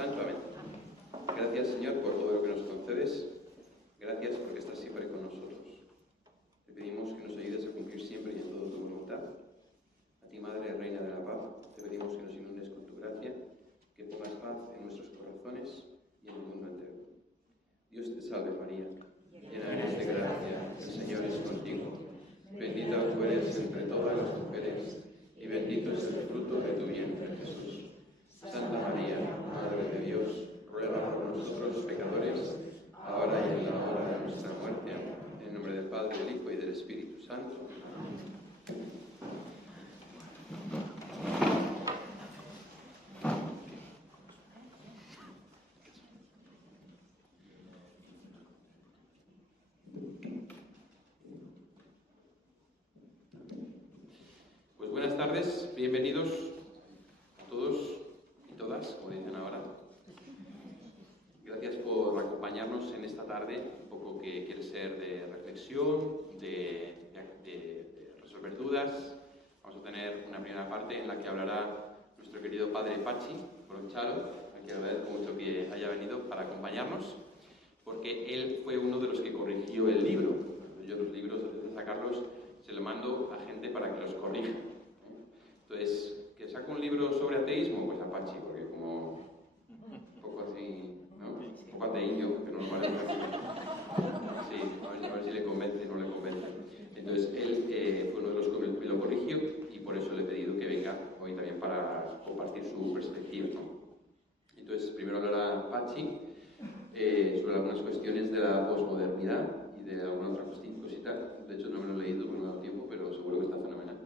Santo. Amén. Gracias, Señor, por todo lo que nos concedes. Gracias porque estás siempre con nosotros. Te pedimos que nos ayudes a cumplir siempre y en todo tu voluntad. A ti, Madre, Reina de la Paz, te pedimos que nos inundes con tu gracia, que pongas paz en nuestros corazones y en el mundo entero. Dios te salve, María, llena eres de gracia, el Señor es contigo. Bendita tú eres entre todas las mujeres, y bendito es el fruto de tu vientre, Jesús. Santa María, Madre de Dios, ruega por nosotros pecadores, ahora y en la hora de nuestra muerte. En el nombre del Padre, del Hijo y del Espíritu Santo. Pues buenas tardes, bienvenidos a todos y todas, como dicen ahora. Gracias por acompañarnos en esta tarde, un poco que quiere ser de reflexión, de resolver dudas. Vamos a tener una primera parte en la que hablará nuestro querido padre Pachi Bronchalo, a quien agradezco mucho que haya venido para acompañarnos, porque él fue uno de los que corrigió el libro. Yo los libros, antes de sacarlos, se los mando a gente para que los corrija. Entonces, ¿que saco un libro sobre ateísmo? Pues a Pachi, porque como un poco así, ¿no? Un poco ateísmo, que no lo parece así. Sí, a ver si le convence o no le convence. Entonces, él fue uno de los que lo corrigió y por eso le he pedido que venga hoy también para compartir su perspectiva, ¿no? Entonces, primero hablará Pachi sobre algunas cuestiones de la posmodernidad y de alguna otra cosita. De hecho, no me lo he leído porque no me ha dado tiempo, pero seguro que está fenomenal.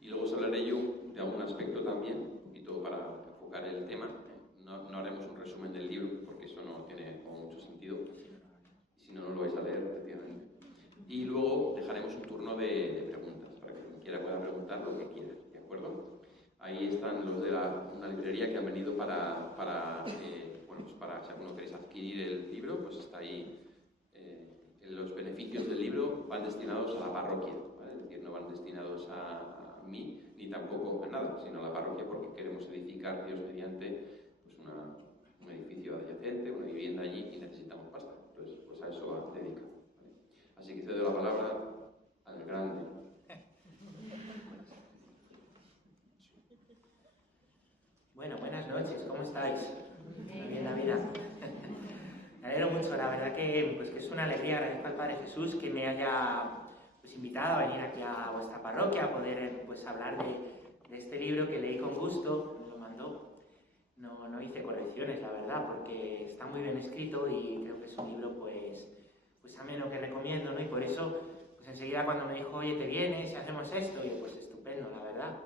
Y luego os hablaré yo de algún aspecto también, un poquito para enfocar el tema. No haremos un resumen del libro, porque eso no tiene como mucho sentido. Y si no, no lo vais a leer, efectivamente. Y luego dejaremos un turno de preguntas, para que quien quiera pueda preguntar lo que quiera, ¿de acuerdo? Ahí están los de una librería que han venido para si alguno queréis adquirir el libro, pues está ahí. Los beneficios del libro van destinados a la parroquia, ¿vale? Es decir, no van destinados a mí, ni tampoco a nada, sino a la parroquia, porque queremos edificar, Dios mediante, pues un edificio adyacente, una vivienda allí, y necesitamos pasta. Entonces, pues a eso va dedicado, ¿vale? Así que cedo la palabra al grande. Bueno, buenas noches, ¿cómo estáis? Muy bien la vida. Me alegro mucho, la verdad que es una alegría. Agradezco al Padre Jesús que me haya invitado a venir aquí a vuestra parroquia a poder hablar de este libro que leí con gusto, me lo mandó. No hice correcciones, la verdad, porque está muy bien escrito y creo que es un libro pues ameno que recomiendo, ¿no? Y por eso, pues enseguida cuando me dijo, oye, ¿te vienes y hacemos esto? Y pues estupendo, la verdad.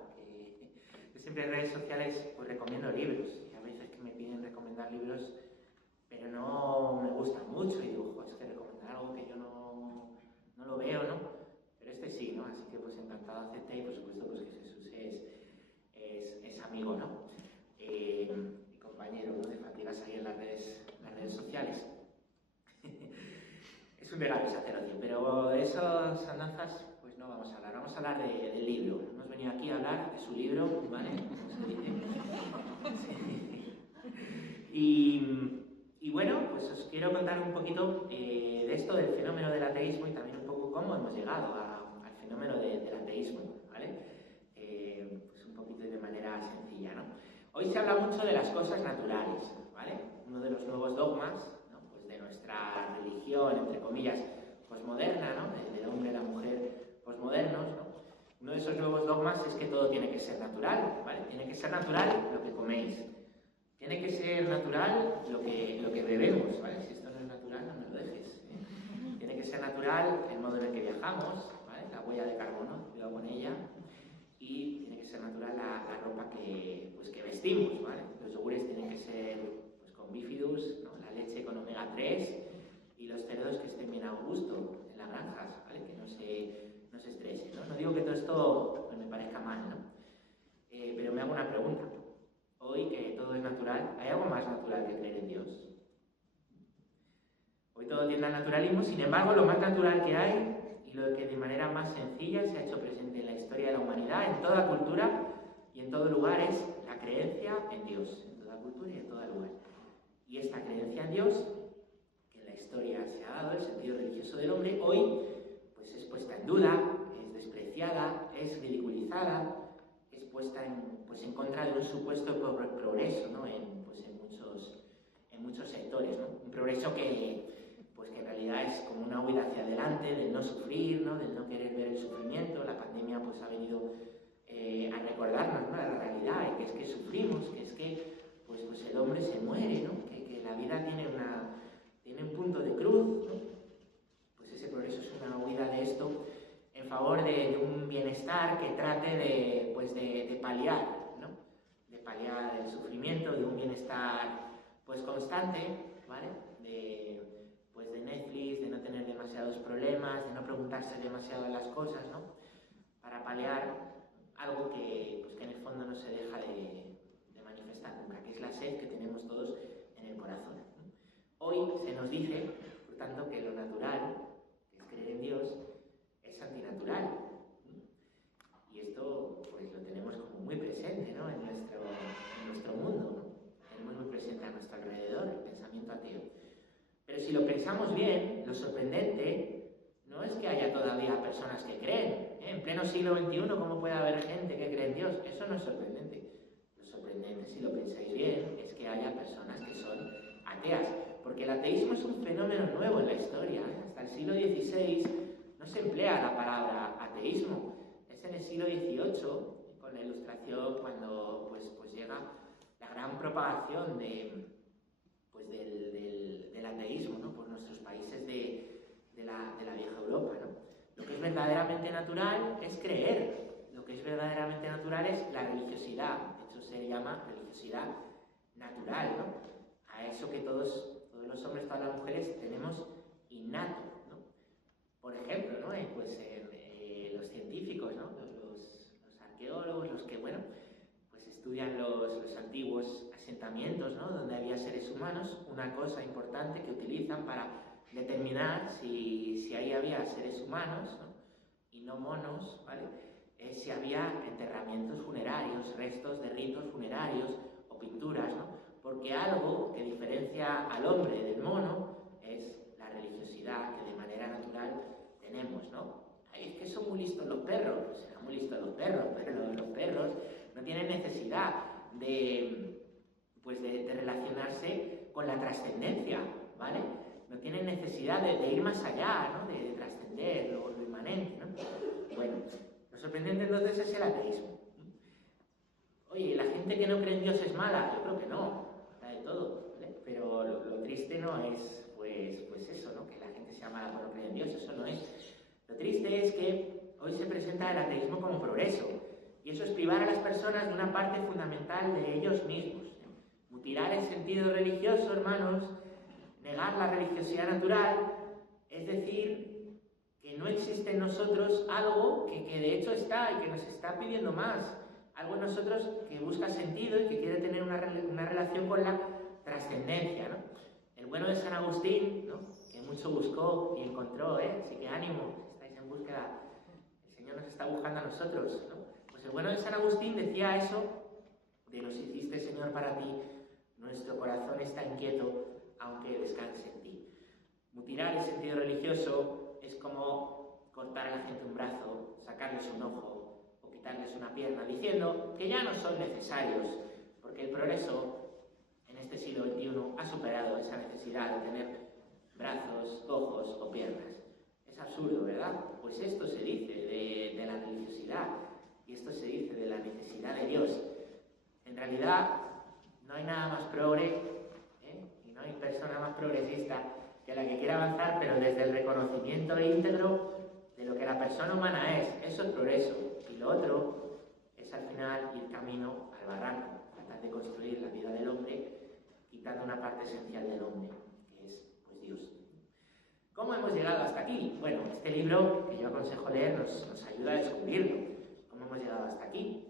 Yo siempre en redes sociales pues recomiendo libros, y a veces que me piden recomendar libros, pero no me gustan mucho, y digo, es que recomendar algo que yo no lo veo, ¿no? Pero este sí, ¿no? Así que pues encantado acepté, y por supuesto pues que Jesús es amigo, ¿no? Y compañero, ¿no? De fatigas ahí en las redes sociales. Es un regalo sacerdocio, pero de esas andanzas pues no vamos a hablar. Vamos a hablar del libro. Hemos venido aquí a hablar de su libro, ¿vale? Como se dice. Sí. Y bueno, pues os quiero contar un poquito de esto del fenómeno del ateísmo, y también un poco cómo hemos llegado al fenómeno del ateísmo, ¿vale? Pues un poquito de manera sencilla, ¿no? Hoy se habla mucho de las cosas naturales, ¿vale? Uno de los nuevos dogmas, ¿no? Pues de nuestra religión, entre comillas, posmoderna, ¿no? Del hombre y la mujer posmodernos, ¿no? Uno de esos nuevos dogmas es que todo tiene que ser natural, ¿vale? Tiene que ser natural lo que coméis. Tiene que ser natural lo que bebemos, ¿vale? Si esto no es natural, no me lo dejes, ¿eh? Tiene que ser natural el modo en el que viajamos, ¿vale? La huella de carbono, cuidado con ella. Y tiene que ser natural la ropa que vestimos, ¿vale? Los yogures tienen que ser pues, con bifidus, ¿no? La leche con omega 3 y los cerdos que estén bien a gusto en las granjas, ¿vale? Que no se estresen, ¿no? No digo que todo esto pues, me parezca mal, ¿no? Pero me hago una pregunta. Hoy que todo es natural, ¿hay algo más natural que creer en Dios? Hoy todo tiende al naturalismo, sin embargo, lo más natural que hay y lo que de manera más sencilla se ha hecho presente en la historia de la humanidad, en toda cultura y en todo lugar, es la creencia en Dios, en toda cultura y en todo lugar. Y esta creencia en Dios, que en la historia se ha dado, el sentido religioso del hombre, hoy pues es puesta en duda, es despreciada, es ridiculizada, es puesta en contra de un supuesto progreso, ¿no? en muchos sectores, ¿no? Un progreso que en realidad es como una huida hacia adelante, del no sufrir, ¿no? Del no querer ver el sufrimiento. La pandemia pues ha venido a recordarnos, ¿no? La realidad, que es que sufrimos, que es que pues el hombre se muere, ¿no? Que la vida tiene un punto de cruz, ¿no? Pues ese progreso es una huida de esto en favor de un bienestar que trate de paliar, ¿no? De paliar el sufrimiento, de un bienestar pues constante, ¿vale? De Netflix, de no tener demasiados problemas, de no preguntarse demasiado en las cosas, ¿no? Para paliar algo que en el fondo no se deja de manifestar nunca, que es la sed que tenemos todos en el corazón, ¿no? Hoy se nos dice, por tanto, que lo natural, que es creer en Dios, es antinatural, ¿no? Y esto pues lo tenemos como muy presente, ¿no? en nuestro mundo, ¿no? Tenemos muy presente a nuestro alrededor el pensamiento ateo. Pero si lo pensamos bien, lo sorprendente no es que haya todavía personas que creen, ¿eh? En pleno siglo XXI, ¿cómo puede haber gente que cree en Dios? Eso no es sorprendente. Lo sorprendente, si lo pensáis bien, es que haya personas que son ateas. Porque el ateísmo es un fenómeno nuevo en la historia, ¿eh? Hasta el siglo XVI no se emplea la palabra ateísmo. Es en el siglo XVIII, con la Ilustración, cuando pues llega la gran propagación del ateísmo, ¿no? Por nuestros países de la vieja Europa, ¿no? Lo que es verdaderamente natural es creer. Lo que es verdaderamente natural es la religiosidad. De hecho, se llama religiosidad natural, ¿no? A eso que todos los hombres, todas las mujeres tenemos innato, ¿no? Por ejemplo, ¿no? Los científicos, ¿no? Los arqueólogos, los que, pues estudian los antiguos asentamientos, ¿no? Donde había seres humanos, una cosa importante que utilizan para determinar si ahí había seres humanos, ¿no? Y no monos, ¿vale? Es si había enterramientos funerarios, restos de ritos funerarios o pinturas, ¿no? Porque algo que diferencia al hombre del mono es la religiosidad que de manera natural tenemos, ¿no? Ay, es que son muy listos los perros, pues serán muy listos los perros, pero los perros no tienen necesidad de relacionarse con la trascendencia, ¿vale? No tienen necesidad de ir más allá, ¿no? De trascender lo inmanente, ¿no? Bueno, lo sorprendente entonces es el ateísmo. Oye, ¿la gente que no cree en Dios es mala? Yo creo que no, da de todo, ¿vale? Pero lo triste no es, pues eso, ¿no? Que la gente sea mala por no creer en Dios, eso no es. Lo triste es que hoy se presenta el ateísmo como progreso, y eso es privar a las personas de una parte fundamental de ellos mismos. Mutilar el sentido religioso, hermanos, negar la religiosidad natural, es decir, que no existe en nosotros algo que de hecho está y que nos está pidiendo más, algo en nosotros que busca sentido y que quiere tener una relación con la trascendencia, ¿no? El bueno de San Agustín, ¿no? Que mucho buscó y encontró, ¿eh? Así que ánimo, estáis en búsqueda, el Señor nos está buscando a nosotros, ¿no? Pues el bueno de San Agustín decía eso de nos hiciste, Señor, para ti, nuestro corazón está inquieto, aunque descanse en ti. Mutilar el sentido religioso es como cortar a la gente un brazo, sacarles un ojo o quitarles una pierna, diciendo que ya no son necesarios, porque el progreso en este siglo XXI ha superado esa necesidad de tener brazos, ojos o piernas. Es absurdo, ¿verdad? Pues esto se dice de la religiosidad y esto se dice de la necesidad de Dios. En realidad, no hay nada más progre, y no hay persona más progresista que la que quiera avanzar, pero desde el reconocimiento íntegro de lo que la persona humana es. Eso es progreso. Y lo otro es al final ir camino al barranco, tratar de construir la vida del hombre, quitando una parte esencial del hombre, que es pues Dios. ¿Cómo hemos llegado hasta aquí? Bueno, este libro que yo aconsejo leer nos ayuda a descubrirlo. ¿Cómo hemos llegado hasta aquí?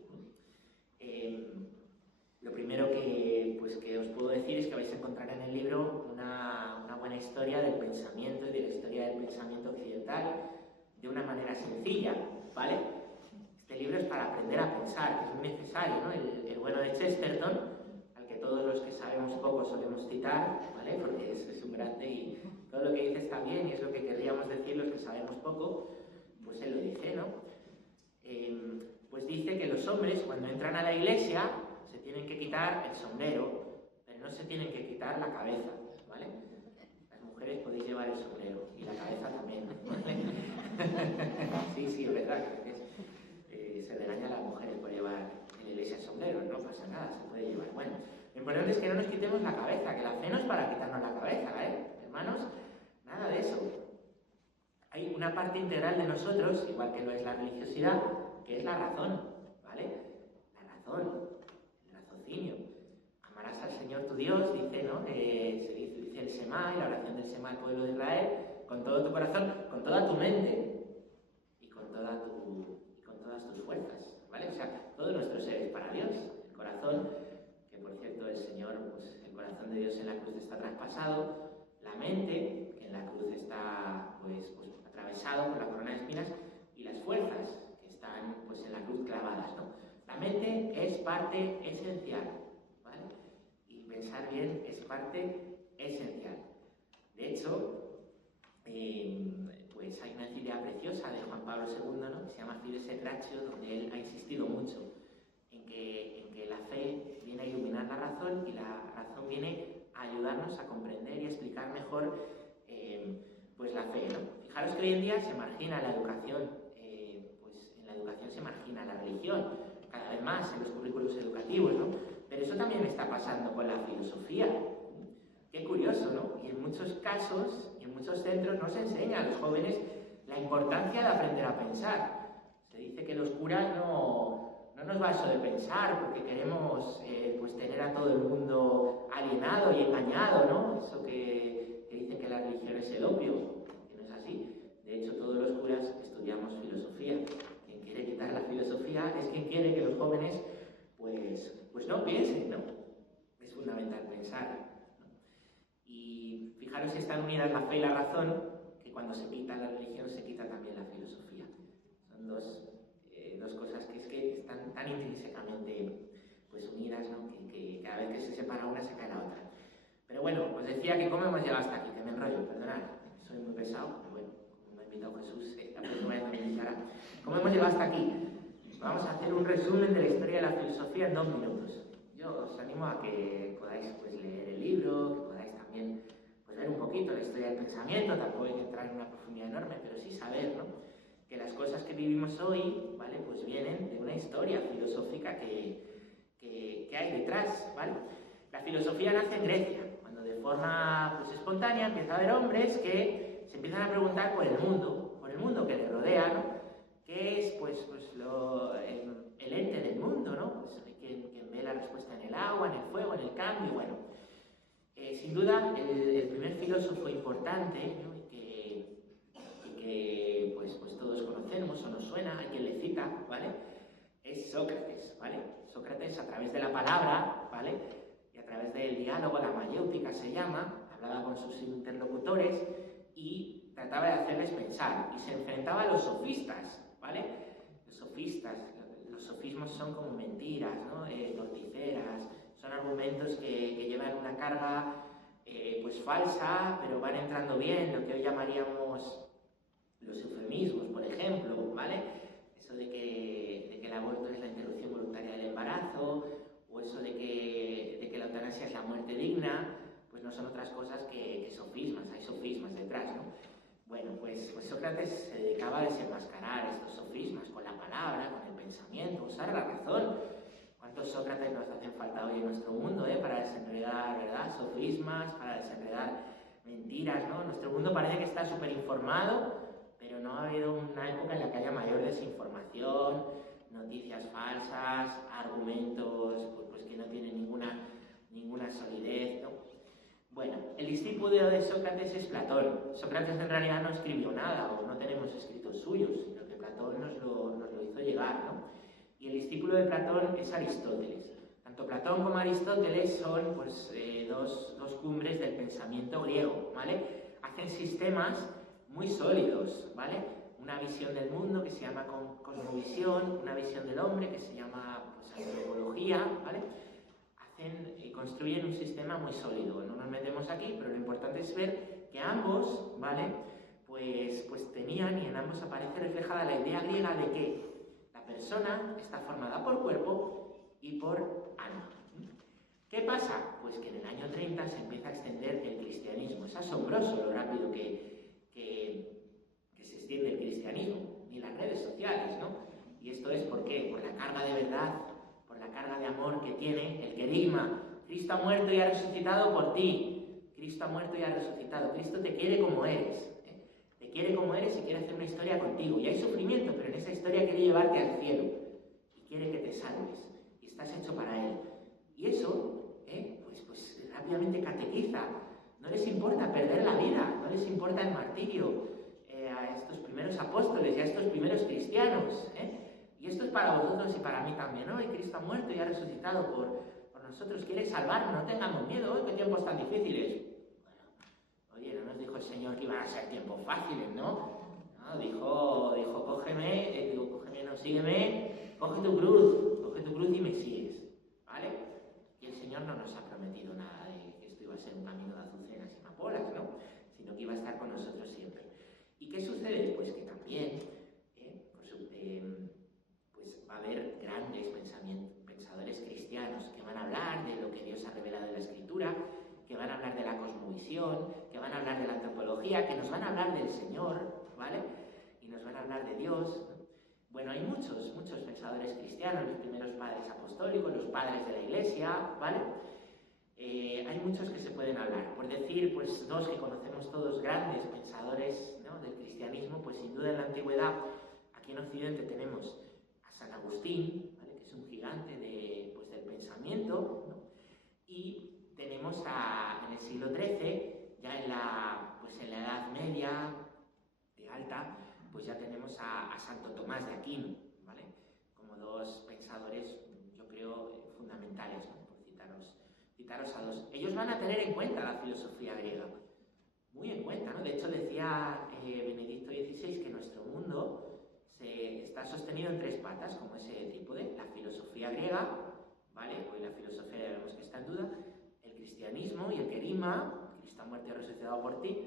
Lo primero que os puedo decir es que vais a encontrar en el libro una buena historia del pensamiento y de la historia del pensamiento occidental de una manera sencilla, ¿vale? Este libro es para aprender a pensar, que es muy necesario, ¿no? El bueno de Chesterton, al que todos los que sabemos poco solemos citar, citar, ¿vale? Porque es un grande y todo lo que dice está bien y es lo que querríamos decir los que sabemos poco, pues él lo dice, ¿no? Pues dice que los hombres cuando entran a la iglesia se tienen que quitar el sombrero, pero no se tienen que quitar la cabeza, ¿vale? Las mujeres podéis llevar el sombrero y la cabeza también, ¿vale? Sí, es verdad, que se regaña a las mujeres por llevar en la iglesia el sombrero, no pasa nada, se puede llevar. Bueno, lo importante es que no nos quitemos la cabeza, que la fe no es para quitarnos la cabeza, hermanos, nada de eso. Hay una parte integral de nosotros, igual que lo es la religiosidad, que es la razón, ¿vale? La razón, el raciocinio. Amarás al Señor tu Dios, dice, ¿no? Dice el Semá, y la oración del Semá al pueblo de Israel, con todo tu corazón, con toda tu mente y con todas tus fuerzas, ¿vale? O sea, todo nuestro ser es para Dios. El corazón, que por cierto el Señor, pues el corazón de Dios en la cruz está traspasado, la mente, que en la cruz está pues atravesado por la corona de espinas, y las fuerzas, que están pues en la cruz clavadas, ¿no? La mente es parte esencial, ¿vale? Y pensar bien es parte esencial. De hecho, pues hay una encíclica preciosa de Juan Pablo II, ¿no? Que se llama Fides et Ratio, donde él ha insistido mucho en que la fe viene a iluminar la razón y la razón viene a ayudarnos a comprender y a explicar mejor pues la fe, ¿no? Fijaros que hoy en día se margina la educación, pues en la educación se margina la religión, cada vez más en los currículos educativos, ¿no? Pero eso también está pasando con la filosofía. Qué curioso, ¿no? Y en muchos casos, y en muchos centros, no se enseña a los jóvenes la importancia de aprender a pensar. Se dice que los curas no nos va eso de pensar, porque queremos pues tener a todo el mundo alienado y engañado, ¿no? Eso que dicen que la religión es el opio, que no es así. De hecho, todos los curas estudiamos filosofía. Quien quiere quitar la filosofía es quien quiere que los jóvenes pues no piensen, ¿no? Es fundamental pensar. Y fijaros si están unidas la fe y la razón, que cuando se quita la religión se quita también la filosofía. Son dos cosas que están tan intrínsecamente pues unidas, ¿no? Que cada vez que se separa una se cae la otra. Pero bueno, os decía que cómo hemos llegado hasta aquí, que me enrollo, perdonad, soy muy pesado, pero bueno, como me ha invitado Jesús, la próxima vez me invitará. ¿Cómo hemos llegado hasta aquí? Vamos a hacer un resumen de la historia de la filosofía en 2 minutos. Yo os animo a que podáis pues, leer el libro, que podáis también pues, ver un poquito la historia del pensamiento, tampoco hay que entrar en una profundidad enorme, pero sí saber, ¿no? Que las cosas que vivimos hoy, ¿vale? Pues vienen de una historia filosófica que hay detrás, ¿vale? La filosofía nace en Grecia, cuando de forma pues, espontánea empieza a haber hombres que se empiezan a preguntar por el mundo que les rodea, ¿no? ¿Qué es pues el ente del mundo, ¿no? Pues, quien ve la respuesta en el agua, en el fuego, en el cambio, bueno. Sin duda, el primer filósofo importante, ¿no? que pues todos conocemos o nos suena, hay quien le cita, ¿vale? Es Sócrates, ¿vale? Sócrates a través de la palabra, ¿vale? Y a través del diálogo, la mayéutica se llama, hablaba con sus interlocutores y trataba de hacerles pensar y se enfrentaba a los sofistas, ¿vale? Los sofismos son como mentiras, ¿no? Torticeras, son argumentos que llevan una carga pues falsa, pero van entrando bien, lo que hoy llamaríamos los eufemismos, por ejemplo, ¿vale? Eso de que el aborto es la interrupción voluntaria del embarazo, o eso de que la eutanasia es la muerte digna, pues no son otras cosas que sofismas, hay sofismas detrás, ¿no? Bueno, pues Sócrates se dedicaba a desenmascarar estos sofismas con la palabra, con el pensamiento, usar la razón. ¿Cuántos Sócrates nos hacen falta hoy en nuestro mundo, para desenredar, ¿verdad? Sofismas, para desenredar mentiras, ¿no? Nuestro mundo parece que está súper informado, pero no ha habido una época en la que haya mayor desinformación, noticias falsas, argumentos pues que no tienen ninguna solidez, ¿no? Bueno, el discípulo de Sócrates es Platón. Sócrates en realidad no escribió nada, o no tenemos escritos suyos, sino que Platón nos lo hizo llegar, ¿no? Y el discípulo de Platón es Aristóteles. Tanto Platón como Aristóteles son pues, dos cumbres del pensamiento griego, ¿vale? Hacen sistemas muy sólidos, ¿vale? Una visión del mundo que se llama cosmovisión, una visión del hombre que se llama pues, antropología, ¿vale? construyen un sistema muy sólido. No nos metemos aquí, pero lo importante es ver que ambos, ¿vale? Pues tenían, y en ambos aparece reflejada la idea griega de que la persona está formada por cuerpo y por alma. ¿Qué pasa? Pues que en el año 30 se empieza a extender el cristianismo. Es asombroso lo rápido que se extiende el cristianismo, ni las redes sociales, ¿no? Y esto es ¿por qué? Por la carga de verdad, por la carga de amor que tiene el querigma. Cristo ha muerto y ha resucitado por ti. Cristo ha muerto y ha resucitado. Cristo te quiere como eres. Te quiere como eres y quiere hacer una historia contigo. Y hay sufrimiento, pero en esa historia quiere llevarte al cielo. Y quiere que te salves. Y estás hecho para Él. Y eso, pues rápidamente catequiza. No les importa perder la vida. No les importa el martirio a estos primeros apóstoles y a estos primeros cristianos. Y esto es para vosotros y para mí también, ¿no? Y Cristo ha muerto y ha resucitado por nosotros. Quiere salvarnos. No tengamos miedo. ¡Qué tiempos tan difíciles! Oye, no nos dijo el Señor que iban a ser tiempos fáciles, ¿no? No, dijo, cógeme, no, sígueme, coge tu cruz y me sigues, ¿vale? Y el Señor no nos ha prometido nada de que esto iba a ser un camino de azucenas y amapolas, ¿no? Sino que iba a estar con nosotros siempre. ¿Y qué sucede? Pues que también, pues va a haber grandes pensadores cristianos que van a hablar de lo que Dios ha revelado en la Escritura, que van a hablar de la cosmovisión, que van a hablar de la antropología, que nos van a hablar del Señor, ¿vale? Y nos van a hablar de Dios, ¿no? Bueno, hay muchos pensadores cristianos, los primeros padres apostólicos, los padres de la Iglesia, ¿vale? Hay muchos que se pueden hablar. Por decir, pues dos que conocemos todos, grandes pensadores, ¿no?, del cristianismo, pues sin duda en la antigüedad, aquí en Occidente tenemos a San Agustín, ¿vale?, que es un gigante del pensamiento, ¿no? Y tenemos en el siglo XIII, ya en la Edad Media, de alta, pues ya tenemos a Santo Tomás de Aquino, ¿vale? Como dos pensadores, yo creo, fundamentales, ¿no? Por citaros a dos. Ellos van a tener en cuenta la filosofía griega, muy en cuenta, ¿no? De hecho, decía Benedicto XVI que nuestro mundo está sostenido en tres patas, como ese trípode: la filosofía griega, ¿vale? Hoy la filosofía ya vemos que está en duda, el cristianismo y el querigma, Cristo ha muerto y resucitado por ti.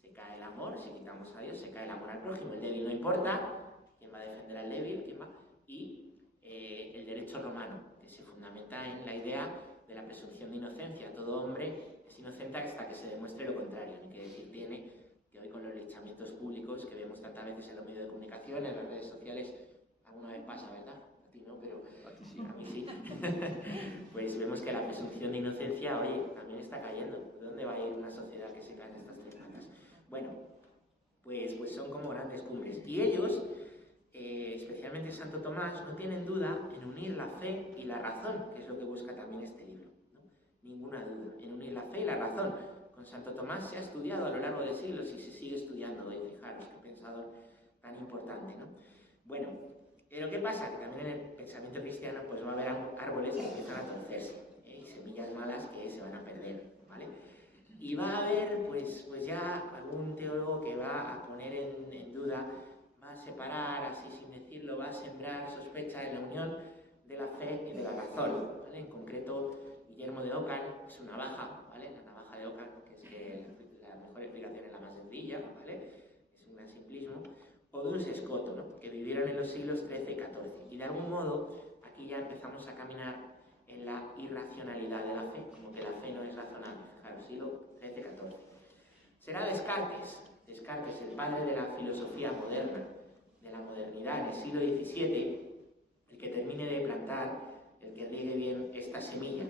Se cae el amor, si quitamos a Dios, se cae el amor al prójimo, el débil no importa, ¿quién va a defender al débil? ¿Quién va? Y el derecho romano, que se fundamenta en la idea de la presunción de inocencia. Todo hombre es inocente hasta que se demuestre lo contrario. Ni que decir tiene que hoy con los linchamientos públicos que vemos tantas veces en los medios de comunicación, en las redes sociales, alguna vez pasa, ¿verdad? A ti no, pero A ti sí. a mí sí. Pues vemos que la presunción de inocencia hoy también está cayendo. ¿De dónde va a ir una sociedad que se cae en estas tres patas? Bueno, pues son como grandes cumbres. Y ellos, especialmente Santo Tomás, no tienen duda en unir la fe y la razón, que es lo que busca también este libro, ¿no? Ninguna duda en unir la fe y la razón. Con Santo Tomás se ha estudiado a lo largo de siglos y se sigue estudiando hoy. Fijaros qué pensador tan importante, ¿no? Bueno, pero ¿qué pasa? Que también en el pensamiento cristiano pues va a haber árboles que empiezan a torcerse, y semillas malas que se van a perder, ¿vale? Y va a haber pues ya algún teólogo que va a poner en duda, va a separar, así sin decirlo, va a sembrar sospecha en la unión de la fe y de la razón, ¿vale? En concreto, Guillermo de Ockham es una navaja, ¿vale? La navaja de Ockham, que es que la mejor explicación es la más sencilla, ¿vale? Es un gran simplismo. O Duns Scoto, ¿no?, que vivieron en los siglos XIII y XIV. Y de algún modo, aquí ya empezamos a caminar en la irracionalidad de la fe, como que la fe no es razonable. Fijaros, siglo XIII y XIV. Será Descartes, el padre de la filosofía moderna, de la modernidad, en el siglo XVII, el que termine de plantar, el que riegue bien esta semilla.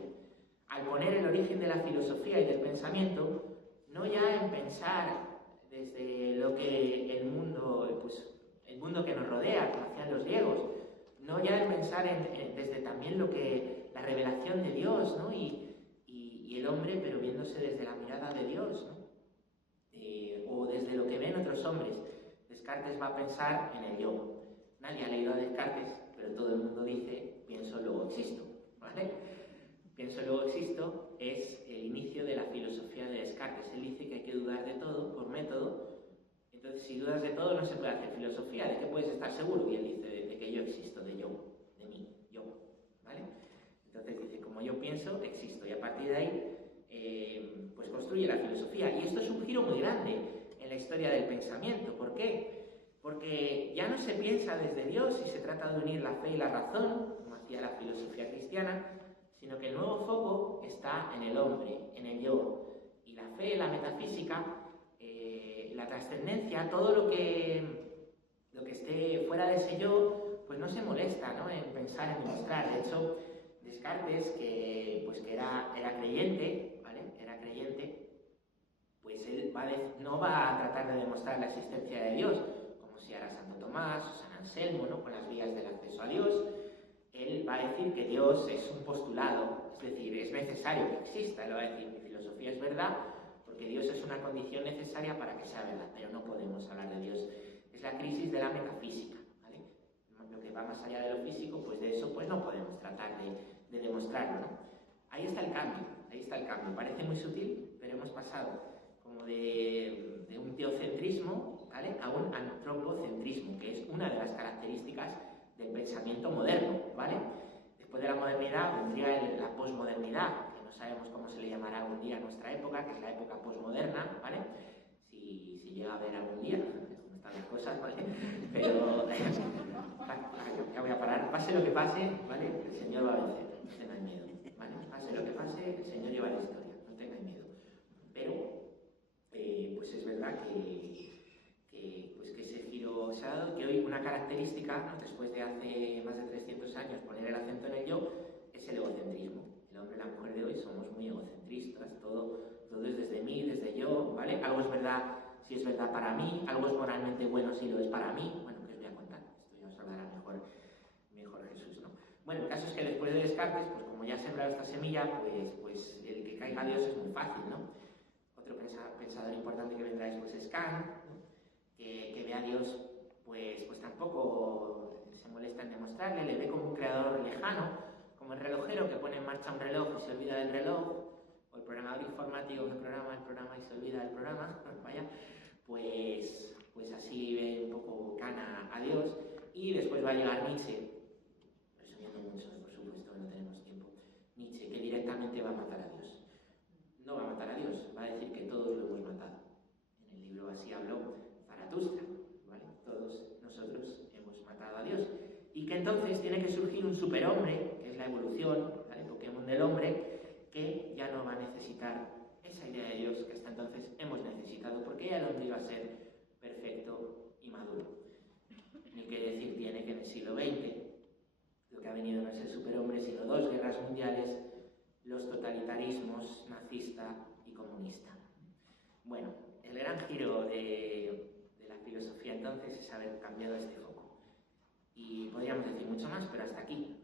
Al poner el origen de la filosofía y del pensamiento, no ya en pensar desde lo que el mundo que nos rodea, como hacían los griegos, no ya en pensar desde también lo que la revelación de Dios, ¿no? y el hombre, pero viéndose desde la mirada de Dios, ¿no? O desde lo que ven otros hombres. Descartes va a pensar en el yo. Nadie ha leído a Descartes, pero todo el mundo dice pienso, luego existo, ¿vale? Pienso, luego existo es el inicio de la filosofía de Descartes. Él dice que hay que dudar de todo por método. Entonces, si dudas de todo, no se puede hacer filosofía. ¿De qué puedes estar seguro? Y él dice de que yo existo, de yo, de mí, yo, ¿vale? Entonces dice, como yo pienso, existo. Y a partir de ahí, pues construye la filosofía. Y esto es un giro muy grande en la historia del pensamiento. ¿Por qué? Porque ya no se piensa desde Dios y se trata de unir la fe y la razón, como hacía la filosofía cristiana, sino que el nuevo foco está en el hombre, en el yo. Y la fe, la metafísica, la trascendencia, todo lo que esté fuera de ese yo, pues no se molesta, ¿no?, en pensar, en demostrar. De hecho, Descartes, que era creyente, ¿vale? Era creyente, pues él no va a tratar de demostrar la existencia de Dios, como si era Santo Tomás o San Anselmo, ¿no?, con las vías del acceso a Dios. Él va a decir que Dios es un postulado, es decir, es necesario que exista. Él va a decir, mi filosofía es verdad, porque Dios es una condición necesaria para que sea verdad, pero no podemos hablar de Dios. Es la crisis de la metafísica, ¿vale? Lo que va más allá de lo físico, pues de eso pues no podemos tratar de demostrarlo, ¿no? Ahí está el cambio. Parece muy sutil, pero hemos pasado como de un teocentrismo, ¿vale?, a un antropocentrismo, que es una de las características del pensamiento moderno, ¿vale? Después de la modernidad vendría la posmodernidad, que no sabemos cómo se le llamará algún día a nuestra época, que es la época posmoderna, ¿vale? Si llega a haber algún día, cómo están las cosas, ¿vale? Pero ya voy a parar. Pase lo que pase, ¿vale?, el Señor va a vencer, no tengáis miedo, ¿vale? Pase lo que pase, el Señor lleva la historia, no tengáis miedo. Pero, pues es verdad que ese giro se ha dado, que hoy una característica, ¿no?, después de hace más de 300 años poner el acento en el yo, es el egocentrismo. El hombre y la mujer de hoy somos muy egocentristas, todo es desde mí, desde yo, ¿vale? Algo es verdad si es verdad para mí, algo es moralmente bueno si lo es para mí. Bueno, ¿qué os voy a contar? Esto ya os hablará mejor Jesús, ¿no? Bueno, el caso es que después de Descartes, pues como ya ha sembrado esta semilla, pues el que caiga a Dios es muy fácil, ¿no? Otro pensador importante que vendrá después es Kant, ¿no?, que ve a Dios, pues tampoco se molesta en demostrarle, le ve como un creador lejano, como el relojero que pone en marcha un reloj y se olvida del reloj, o el programador informático que programa el programa y se olvida del programa, vaya, pues así ve un poco Kant a Dios. Y después va a llegar Nietzsche, resumiendo mucho, por supuesto, no tenemos tiempo, Nietzsche, que directamente va a matar a Dios. No va a matar a Dios, va a decir que todos lo hemos matado. En el libro así habló Zaratustra, ¿vale? Todos nosotros hemos matado a Dios. Y que entonces tiene que surgir un superhombre, que es la evolución, ¿vale?, el Pokémon del hombre, que ya no va a necesitar esa idea de Dios que hasta entonces hemos necesitado, porque ya el hombre iba a ser perfecto y maduro. Ni que decir tiene que en el siglo XX lo que ha venido no es el superhombre, sino 2 guerras mundiales, los totalitarismos nazista y comunista. Bueno, el gran giro de la filosofía entonces es haber cambiado este foco. Y podríamos decir mucho más, pero hasta aquí,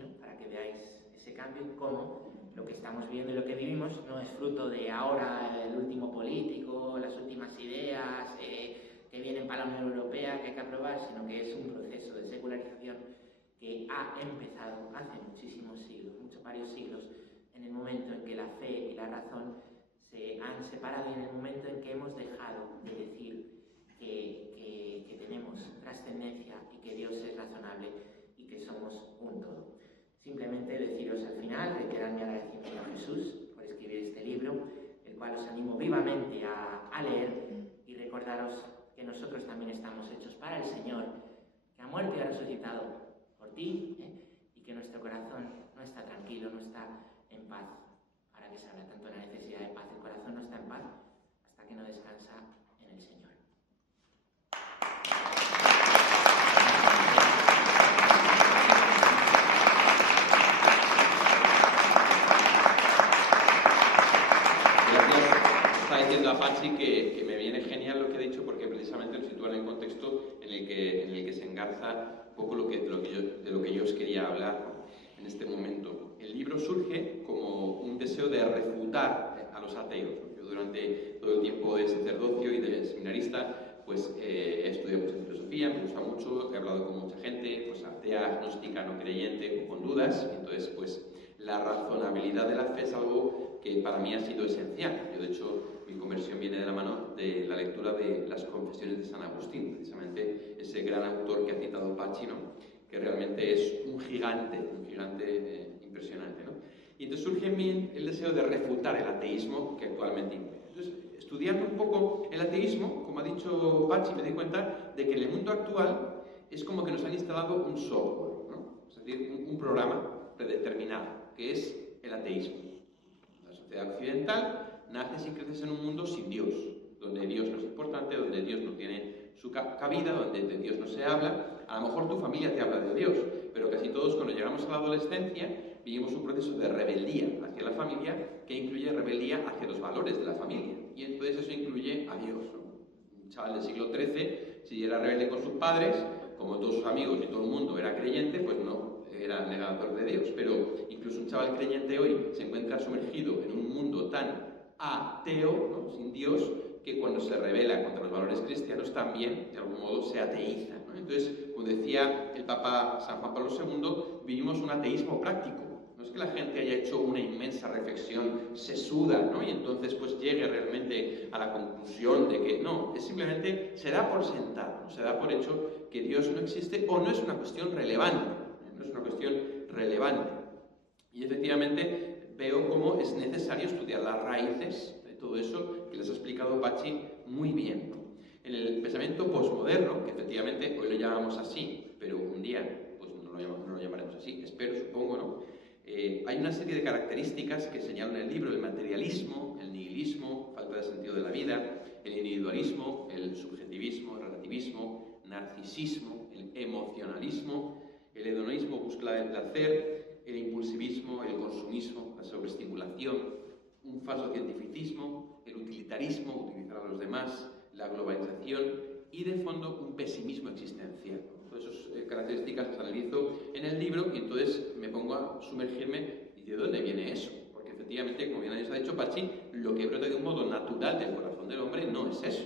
¿no?, para que veáis ese cambio y cómo lo que estamos viendo y lo que vivimos no es fruto de ahora el último político, las últimas ideas que vienen para la Unión Europea que hay que aprobar, sino que es un proceso de secularización que ha empezado hace muchísimos siglos, varios siglos, en el momento en que la fe y la razón se han separado y en el momento en que hemos dejado de decir que tenemos trascendencia y que Dios es razonable y que somos un todo. Simplemente deciros al final, reiterar mi agradecimiento a Jesús por escribir este libro, el cual os animo vivamente a leer, y recordaros que nosotros también estamos hechos para el Señor, que ha muerto y ha resucitado por ti, y que nuestro corazón no está tranquilo, no está en paz. Ahora que se habla tanto de la necesidad de paz, el corazón no está en paz hasta que no descansa en el Señor. Está diciendo a Pachi que me viene genial lo que ha dicho, porque precisamente nos sitúa en el contexto en el que se engarza un poco de lo que yo os quería hablar, ¿no?, en este momento. El libro surge como un deseo de refutar a los ateos, ¿no? Yo durante todo el tiempo de sacerdocio y de seminarista pues he estudiado mucha filosofía, me gusta mucho, he hablado con mucha gente, pues atea, agnóstica, no creyente o con dudas, y entonces pues la razonabilidad de la fe es algo que para mí ha sido esencial. Yo, de hecho, mi conversión viene de la mano de la lectura de las Confesiones de San Agustín, precisamente ese gran autor que ha citado Pachi, ¿no?, que realmente es un gigante impresionante, ¿no? Y entonces surge en mí el deseo de refutar el ateísmo que actualmente impera. Entonces, estudiando un poco el ateísmo, como ha dicho Pachi, me di cuenta de que en el mundo actual es como que nos han instalado un software, ¿no? Es decir, un programa predeterminado, que es el ateísmo. La sociedad occidental nace y crece en un mundo sin Dios, donde Dios no es importante, donde Dios no tiene su cabida, donde de Dios no se habla. A lo mejor tu familia te habla de Dios, pero casi todos cuando llegamos a la adolescencia vivimos un proceso de rebeldía hacia la familia que incluye rebeldía hacia los valores de la familia. Y entonces eso incluye a Dios, ¿no? Un chaval del siglo XIII, si era rebelde con sus padres, como todos sus amigos y todo el mundo era creyente, pues no, era negador de Dios. Pero incluso un chaval creyente hoy se encuentra sumergido en un mundo tan ateo, ¿no? Sin Dios, que cuando se rebela contra los valores cristianos también, de algún modo, se ateiza, ¿no? Entonces, como decía el Papa San Juan Pablo II, vivimos un ateísmo práctico. No es que la gente haya hecho una inmensa reflexión sesuda, ¿no? Y entonces pues llegue realmente a la conclusión de que no, es simplemente se da por sentado, ¿no? Se da por hecho que Dios no existe o no es una cuestión relevante, no es una cuestión relevante. Y efectivamente veo cómo es necesario estudiar las raíces de todo eso que les ha explicado Pachi muy bien, ¿no? En el pensamiento posmoderno, que efectivamente hoy lo llamamos así, pero un día pues no lo llamaremos así, espero, supongo, ¿no? Hay una serie de características que señalan en el libro: el materialismo, el nihilismo, falta de sentido de la vida, el individualismo, el subjetivismo, el relativismo, narcisismo, el emocionalismo, el hedonismo, búsqueda del placer, el impulsivismo, el consumismo, la sobreestimulación, un falso cientificismo, el utilitarismo, utilizar a los demás, la globalización y, de fondo, un pesimismo existencial. Todas esas características las analizo en el libro y entonces me pongo a sumergirme y ¿de dónde viene eso? Porque efectivamente, como bien ha dicho Pachi, lo que brota de un modo natural del corazón del hombre no es eso.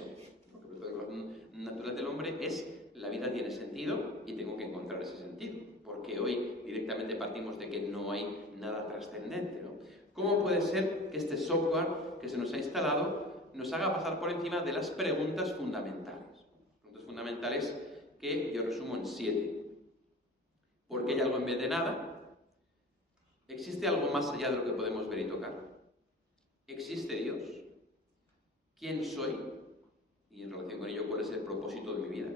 Lo que brota del corazón natural del hombre es: la vida tiene sentido y tengo que encontrar ese sentido. Porque hoy directamente partimos de que no hay nada trascendente, ¿no? ¿Cómo puede ser que este software que se nos ha instalado nos haga pasar por encima de las preguntas fundamentales? Preguntas fundamentales que yo resumo en 7. ¿Por qué hay algo en vez de nada? ¿Existe algo más allá de lo que podemos ver y tocar? ¿Existe Dios? ¿Quién soy? Y en relación con ello, ¿cuál es el propósito de mi vida?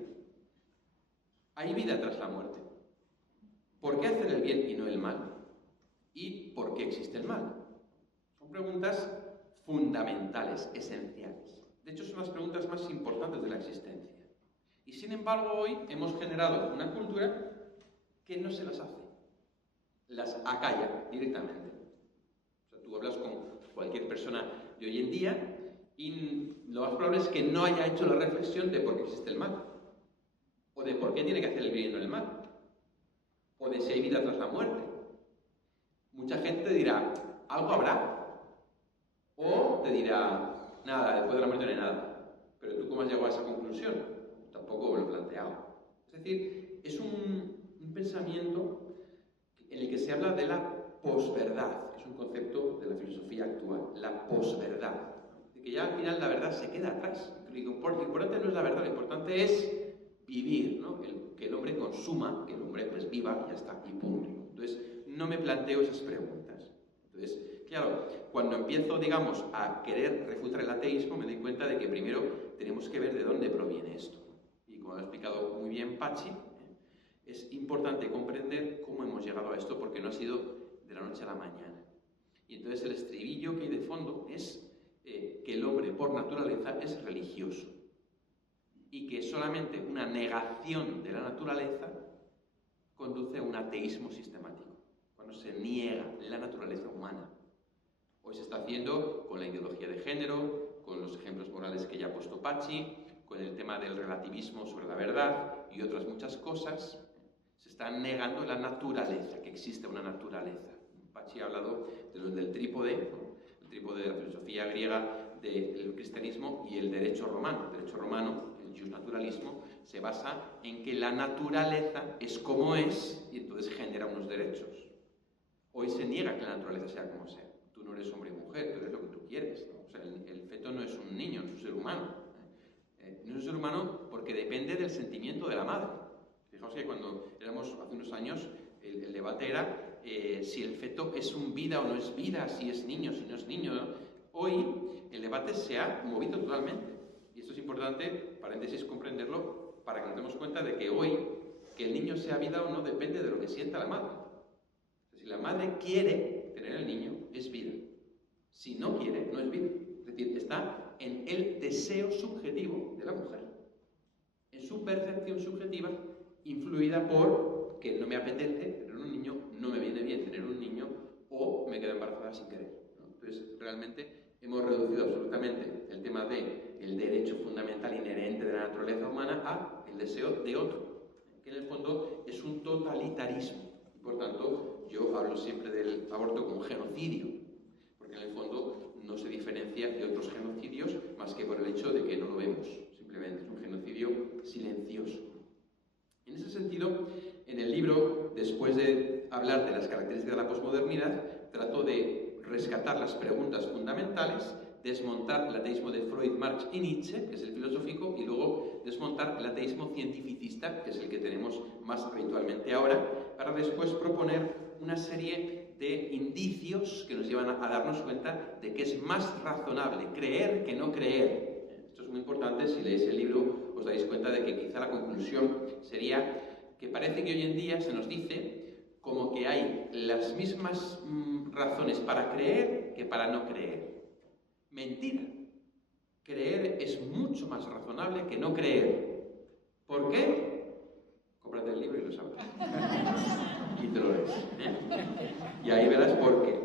¿Hay vida tras la muerte? ¿Por qué hacer el bien y no el mal? ¿Y por qué existe el mal? Son preguntas fundamentales, esenciales. De hecho, son las preguntas más importantes de la existencia. Y sin embargo, hoy hemos generado una cultura que no se las hace. Las acalla directamente. O sea, tú hablas con cualquier persona de hoy en día y lo más probable es que no haya hecho la reflexión de por qué existe el mal. O de por qué tiene que hacer el bien y no el mal. O de si hay vida tras la muerte. Mucha gente te dirá, algo habrá. O te dirá, nada, después de la muerte no hay nada. Pero tú, ¿cómo has llegado a esa conclusión? Tampoco lo he planteado. Es decir, es un pensamiento en el que se habla de la posverdad. Es un concepto de la filosofía actual, la posverdad. De que ya al final la verdad se queda atrás. Lo importante no es la verdad, lo importante es vivir, ¿no? Que el hombre consuma, que el hombre pues viva y ya está, y punto. Entonces, no me planteo esas preguntas. Entonces, claro, cuando empiezo, digamos, a querer refutar el ateísmo, me doy cuenta de que primero tenemos que ver de dónde proviene esto. Y como lo ha explicado muy bien Pachi, es importante comprender cómo hemos llegado a esto, porque no ha sido de la noche a la mañana. Y entonces el estribillo que hay de fondo es que el hombre por naturaleza es religioso. Y que solamente una negación de la naturaleza conduce a un ateísmo sistemático, cuando se niega la naturaleza humana. Hoy se está haciendo con la ideología de género, con los ejemplos morales que ya ha puesto Pachi, con el tema del relativismo sobre la verdad y otras muchas cosas. Se está negando la naturaleza, que existe una naturaleza. Pachi ha hablado del trípode, ¿no? El trípode de la filosofía griega, del cristianismo y el derecho romano. El derecho romano, el justnaturalismo, se basa en que la naturaleza es como es y entonces genera unos derechos. Hoy se niega que la naturaleza sea como sea. Tú no eres hombre y mujer, tú eres lo que tú quieres, ¿no? O sea, el feto no es un niño, es un ser humano. No es un ser humano porque depende del sentimiento de la madre. Fijaos que cuando éramos hace unos años, el debate era si el feto es un vida o no es vida, si es niño, si no es niño, ¿no? Hoy el debate se ha movido totalmente. Y esto es importante, paréntesis, comprenderlo, para que nos demos cuenta de que hoy, que el niño sea vida o no, depende de lo que sienta la madre. Si la madre quiere tener el niño, es vida. Si no quiere, no es vida. Es decir, está en el deseo subjetivo de la mujer. En su percepción subjetiva, influida por que no me apetece tener un niño, no me viene bien tener un niño, o me quedo embarazada sin querer, ¿no? Entonces, realmente hemos reducido absolutamente el tema del derecho fundamental inherente de la naturaleza humana a el deseo de otro, que en el fondo es un totalitarismo. Y por tanto, yo hablo siempre del aborto como genocidio, porque en el fondo no se diferencia de otros genocidios más que por el hecho de que no lo vemos. Simplemente es un genocidio silencioso. En ese sentido, en el libro, después de hablar de las características de la posmodernidad, trato de rescatar las preguntas fundamentales, desmontar el ateísmo de Freud, Marx y Nietzsche, que es el filosófico, y luego desmontar el ateísmo cientificista, que es el que tenemos más habitualmente ahora, para después proponer una serie de indicios que nos llevan a darnos cuenta de que es más razonable creer que no creer. Esto es muy importante. Si leéis el libro os dais cuenta de que quizá la conclusión sería que parece que hoy en día se nos dice como que hay las mismas razones para creer que para no creer. Mentira. Creer es mucho más razonable que no creer. ¿Por qué? Cómprate el libro y lo sabrás. Y te lo lees. Y ahí verás por qué.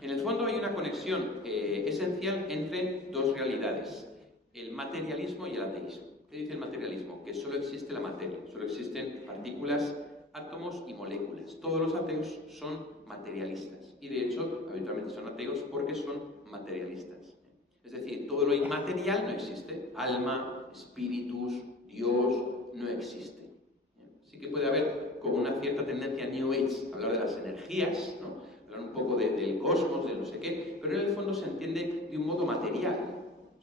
En el fondo hay una conexión esencial entre dos realidades, el materialismo y el ateísmo. ¿Qué dice el materialismo? Que solo existe la materia, solo existen partículas, átomos y moléculas. Todos los ateos son materialistas. Y de hecho, habitualmente son ateos porque son materialistas. Es decir, todo lo inmaterial no existe. Alma, espíritus, Dios, no existe. Sí que puede haber como una cierta tendencia New Age a hablar de las energías, ¿no? Hablar un poco del cosmos, de no sé qué, pero en el fondo se entiende de un modo material.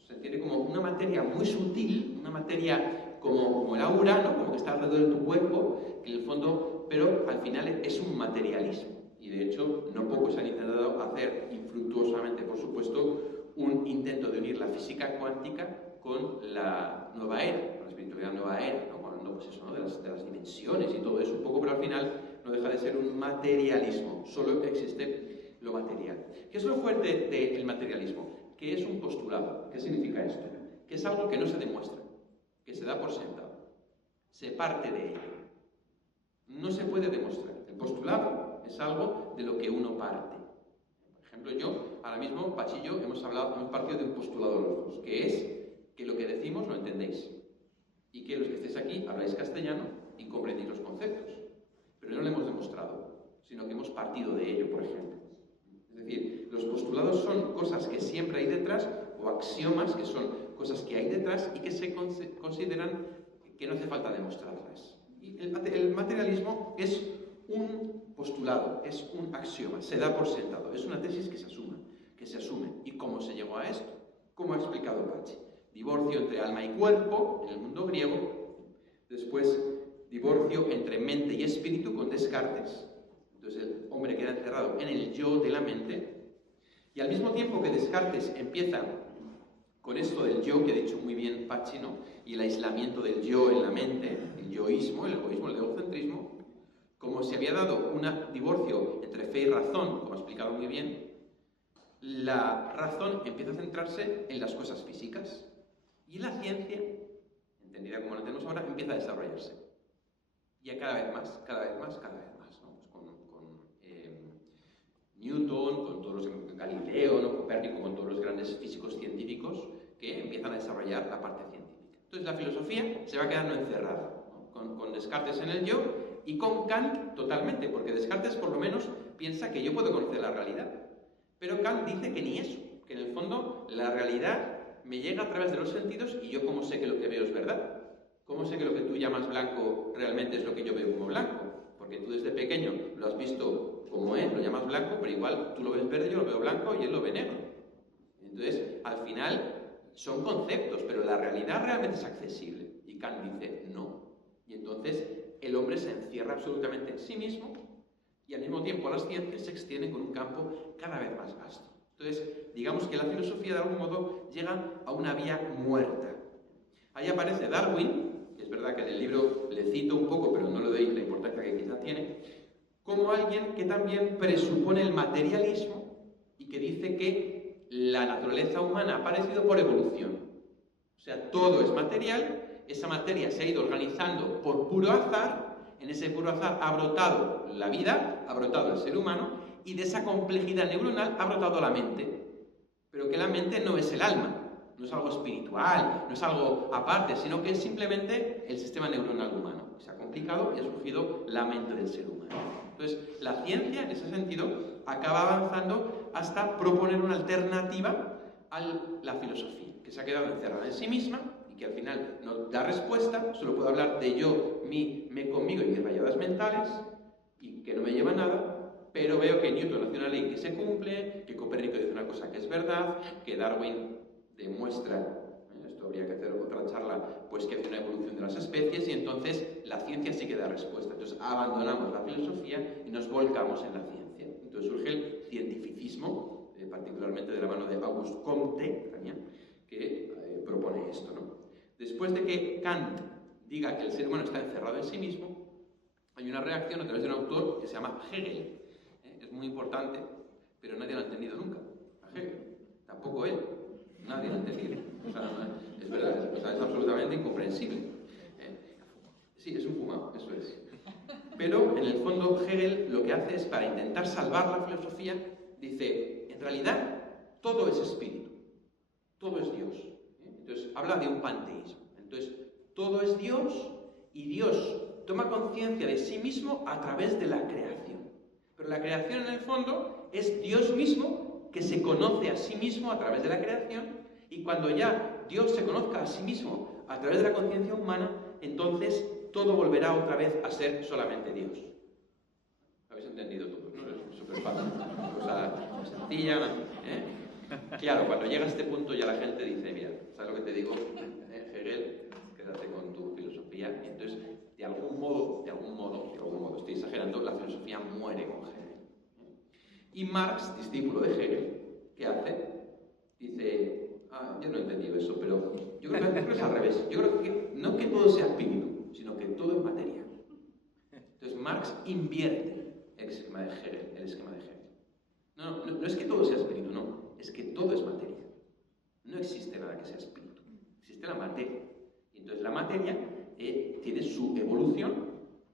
Se entiende como una materia muy sutil, una materia como el aura, ¿no? Como que está alrededor de tu cuerpo, que en el fondo, pero al final es un materialismo. Y de hecho, no pocos han intentado hacer, infructuosamente por supuesto, un intento de unir la física cuántica con la nueva era, con la espiritualidad nueva era, ¿no? Pues eso, ¿no? de las dimensiones y todo eso un poco, pero al final no deja de ser un materialismo, solo existe lo material. ¿Qué es lo fuerte del materialismo? Que es un postulado. ¿Qué significa esto? Que es algo que no se demuestra, que se da por sentado, se parte de ello. No se puede demostrar. El postulado es algo de lo que uno parte. Por ejemplo, yo, ahora mismo, Pachi y yo, hemos partido de un postulado los dos, que es que lo que decimos lo entendéis. Y que los que estéis aquí habláis castellano y comprendéis los conceptos. Pero no lo hemos demostrado, sino que hemos partido de ello, por ejemplo. Es decir, los postulados son cosas que siempre hay detrás, o axiomas, que son cosas que hay detrás y que se consideran que no hace falta demostrarlas. Y el materialismo es un postulado, es un axioma, se da por sentado, es una tesis que se asume. ¿Y cómo se llegó a esto? ¿Cómo ha explicado Pachi? Divorcio entre alma y cuerpo, en el mundo griego. Después, divorcio entre mente y espíritu con Descartes. Entonces el hombre queda encerrado en el yo de la mente. Y al mismo tiempo que Descartes empieza con esto del yo, que ha dicho muy bien Pachi, ¿no? Y el aislamiento del yo en la mente, el yoísmo, el egoísmo, el egocentrismo, como se había dado un divorcio entre fe y razón, como ha explicado muy bien, la razón empieza a centrarse en las cosas físicas. Y la ciencia, entendida como la tenemos ahora, empieza a desarrollarse. Y cada vez más, ¿no? Pues con Newton, con todos los Galileo, ¿no? Copérnico, con todos los grandes físicos científicos que empiezan a desarrollar la parte científica. Entonces la filosofía se va quedando encerrada, ¿no? Con Descartes en el yo y con Kant totalmente, porque Descartes por lo menos piensa que yo puedo conocer la realidad. Pero Kant dice que ni eso, que en el fondo la realidad me llega a través de los sentidos y yo cómo sé que lo que veo es verdad. ¿Cómo sé que lo que tú llamas blanco realmente es lo que yo veo como blanco? Porque tú desde pequeño lo has visto como es, lo llamas blanco, pero igual tú lo ves verde, yo lo veo blanco y él lo ve negro. Entonces, al final son conceptos, pero la realidad realmente es accesible. Y Kant dice no. Y entonces el hombre se encierra absolutamente en sí mismo y al mismo tiempo las ciencias se extienden con un campo cada vez más vasto. Entonces, digamos que la filosofía de algún modo llega a una vía muerta. Ahí aparece Darwin, que es verdad que en el libro le cito un poco, pero no le doy la importancia que quizá tiene, como alguien que también presupone el materialismo y que dice que la naturaleza humana ha aparecido por evolución. O sea, todo es material, esa materia se ha ido organizando por puro azar, en ese puro azar ha brotado la vida, ha brotado el ser humano, y de esa complejidad neuronal ha brotado la mente. Pero que la mente no es el alma, no es algo espiritual, no es algo aparte, sino que es simplemente el sistema neuronal humano. Se ha complicado y ha surgido la mente del ser humano. Entonces, la ciencia, en ese sentido, acaba avanzando hasta proponer una alternativa a la filosofía, que se ha quedado encerrada en sí misma y que al final no da respuesta, solo puedo hablar de yo, mí, me conmigo y mis rayadas mentales, y que no me lleva a nada. Pero veo que Newton hace una ley que se cumple, que Copérnico dice una cosa que es verdad, que Darwin demuestra, esto habría que hacer otra charla, pues que hace una evolución de las especies, y entonces la ciencia sí que da respuesta. Entonces abandonamos la filosofía y nos volcamos en la ciencia. Entonces surge el cientificismo, particularmente de la mano de Auguste Comte, que propone esto, ¿no? Después de que Kant diga que el ser humano está encerrado en sí mismo, hay una reacción a través de un autor que se llama Hegel. Es muy importante, pero nadie lo ha entendido nunca. A Hegel, tampoco él. Nadie lo ha entendido. O sea, es verdad, o sea, es absolutamente incomprensible. Sí, es un fumado, eso es. Pero, en el fondo, Hegel lo que hace es, para intentar salvar la filosofía, dice, en realidad, todo es espíritu. Todo es Dios. Entonces, habla de un panteísmo. Entonces, todo es Dios y Dios toma conciencia de sí mismo a través de la creación. Pero la creación, en el fondo, es Dios mismo que se conoce a sí mismo a través de la creación, y cuando ya Dios se conozca a sí mismo a través de la conciencia humana, entonces todo volverá otra vez a ser solamente Dios. ¿Lo habéis entendido todo? ¿No? Es súper fácil. Una cosa sencilla, Claro, cuando llega a este punto ya la gente dice, mira, ¿sabes lo que te digo? Hegel, quédate con tu filosofía. Y entonces, de algún modo, estoy exagerando, la filosofía muere con Hegel. Y Marx, discípulo de Hegel, ¿qué hace? Dice, yo no he entendido eso, pero yo creo que es al revés. Yo creo que no que todo sea espíritu, sino que todo es materia. Entonces Marx invierte el esquema de Hegel. No es que todo sea espíritu, no. Es que todo es materia. No existe nada que sea espíritu. Existe la materia. Y entonces la materia tiene su evolución,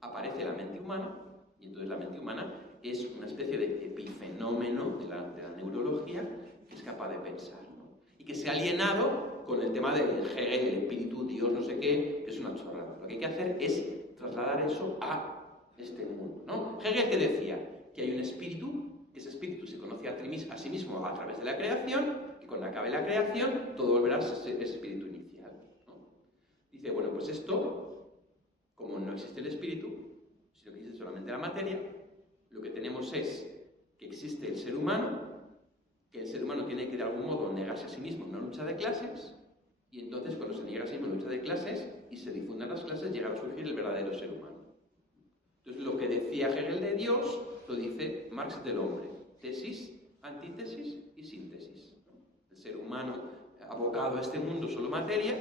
aparece la mente humana, y entonces la mente humana es una especie de epifenómeno de la neurología que es capaz de pensar, ¿no? Y que se ha alienado con el tema del Hegel, el espíritu, Dios, no sé qué, que es una chorrada. Lo que hay que hacer es trasladar eso a este mundo, ¿no? Hegel que decía que hay un espíritu, que ese espíritu se conoce a sí mismo a través de la creación, y cuando acabe la creación todo volverá a ser ese espíritu inicial, ¿no? Dice, bueno, pues esto, como no existe el espíritu, sino que existe solamente la materia, lo que tenemos es que existe el ser humano, que el ser humano tiene que de algún modo negarse a sí mismo en una lucha de clases, y entonces cuando se niega a sí mismo en una lucha de clases y se difundan las clases, llegará a surgir el verdadero ser humano. Entonces lo que decía Hegel de Dios, lo dice Marx del hombre. Tesis, antítesis y síntesis. El ser humano abocado a este mundo solo materia,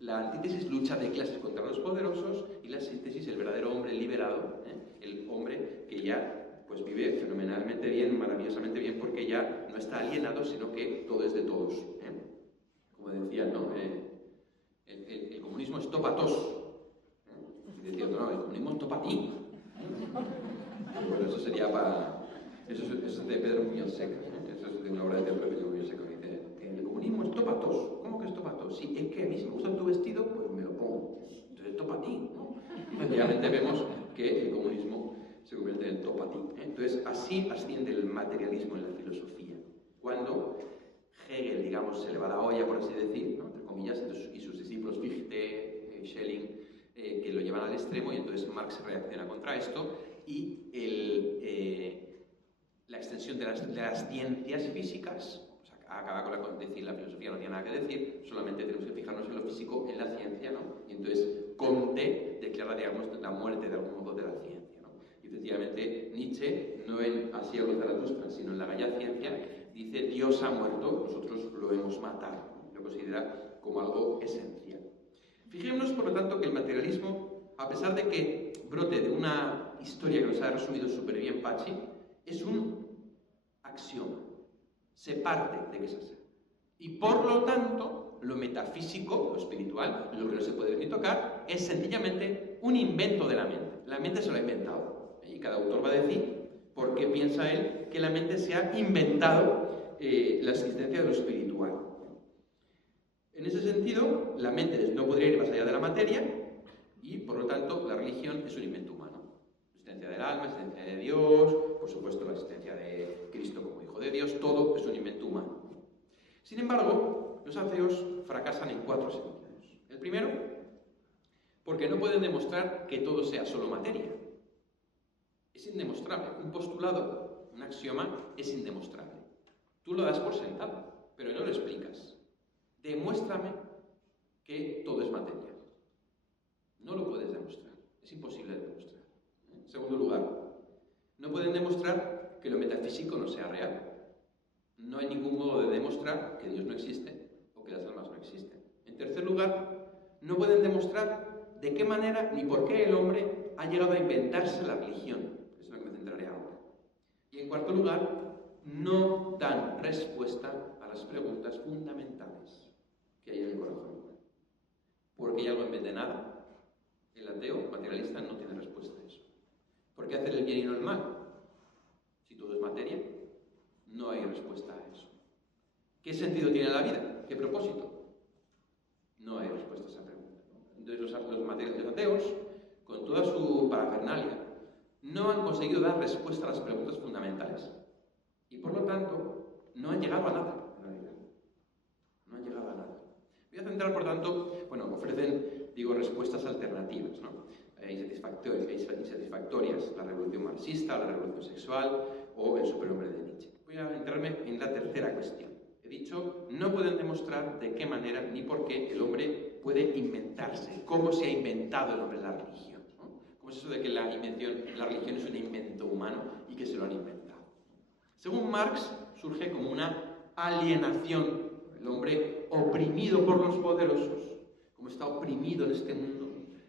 la antítesis lucha de clases contra los poderosos, y la síntesis el verdadero hombre liberado, el hombre que ya pues vive fenomenalmente bien, maravillosamente bien, porque ya no está alienado, sino que todo es de todos. Como decía, ¿no? El comunismo es topa tos. Y decía otro, no, el comunismo es topa ti. Bueno, eso sería para... Eso es de Pedro Muñoz Seca. Eso es de una obra de teatro de Pedro Muñoz Seca. Que dice, el comunismo es topa tos. ¿Cómo que es topa tos? Sí, es que a mí si me gusta tu vestido, pues me lo pongo. Entonces es topa ti, ¿no? Y obviamente vemos que el comunismo se convierte en topa ti. Entonces así asciende el materialismo en la filosofía. Cuando Hegel, digamos, se le va la olla, por así decir, ¿no? Entre comillas, y sus discípulos Fichte, Schelling, que lo llevan al extremo, y entonces Marx reacciona contra esto, y la extensión de las ciencias físicas, pues acaba con decir la filosofía no tiene nada que decir, solamente tenemos que fijarnos en lo físico, en la ciencia, ¿no? Y entonces Comte declara, digamos, la muerte de algún modo de la ciencia, ¿no? Y efectivamente Nietzsche, no en Así habló Zaratustra, sino en La Bella Ciencia, dice Dios ha muerto, nosotros lo hemos matado. Lo considera como algo esencial. Fijémonos, por lo tanto, que el materialismo, a pesar de que brote de una historia que nos ha resumido súper bien Pachi, es un axioma. Se parte de que es así. Y por lo tanto, lo metafísico, lo espiritual, lo que no se puede ni tocar, es sencillamente un invento de la mente. La mente se lo ha inventado. Y cada autor va a decir por qué piensa él que la mente se ha inventado la existencia de lo espiritual. En ese sentido, la mente no podría ir más allá de la materia y, por lo tanto, la religión es un invento humano. La existencia del alma, la existencia de Dios, por supuesto la existencia de Cristo como Hijo de Dios, todo es un invento humano. Sin embargo, los ateos fracasan en 4 sentidos. El primero, porque no pueden demostrar que todo sea solo materia. Es indemostrable. Un postulado, un axioma, es indemostrable. Tú lo das por sentado, pero no lo explicas. Demuéstrame que todo es materia. No lo puedes demostrar. Es imposible de demostrar. En segundo lugar, no pueden demostrar que lo metafísico no sea real. No hay ningún modo de demostrar que Dios no existe o que las almas no existen. En tercer lugar, no pueden demostrar de qué manera ni por qué el hombre ha llegado a inventarse la religión. Eso es lo que me centraré ahora. Y en cuarto lugar, no dan respuesta a las preguntas fundamentales que hay en el corazón humano. ¿Por qué hay algo en vez de nada? El ateo materialista no tiene respuesta a eso. ¿Por qué hacer el bien y no el mal? Si todo es materia, no hay respuesta a eso. ¿Qué sentido tiene la vida? ¿Qué propósito? No hay respuesta a esa pregunta. Entonces los ateos, con toda su parafernalia, no han conseguido dar respuesta a las preguntas fundamentales. Y por lo tanto, no han llegado a nada, en realidad. No han llegado a nada. Voy a centrar, por tanto, ofrecen, respuestas alternativas, ¿no? Insatisfactorias, la revolución marxista, la revolución sexual o el superhombre de Nietzsche. Voy a centrarme en la tercera cuestión. He dicho, no pueden demostrar de qué manera ni por qué el hombre puede inventarse, cómo se ha inventado el hombre la religión, ¿no? ¿Cómo es eso de que la religión es un invento humano y que se lo han inventado? Según Marx, surge como una alienación. El hombre oprimido por los poderosos, como está oprimido en este mundo,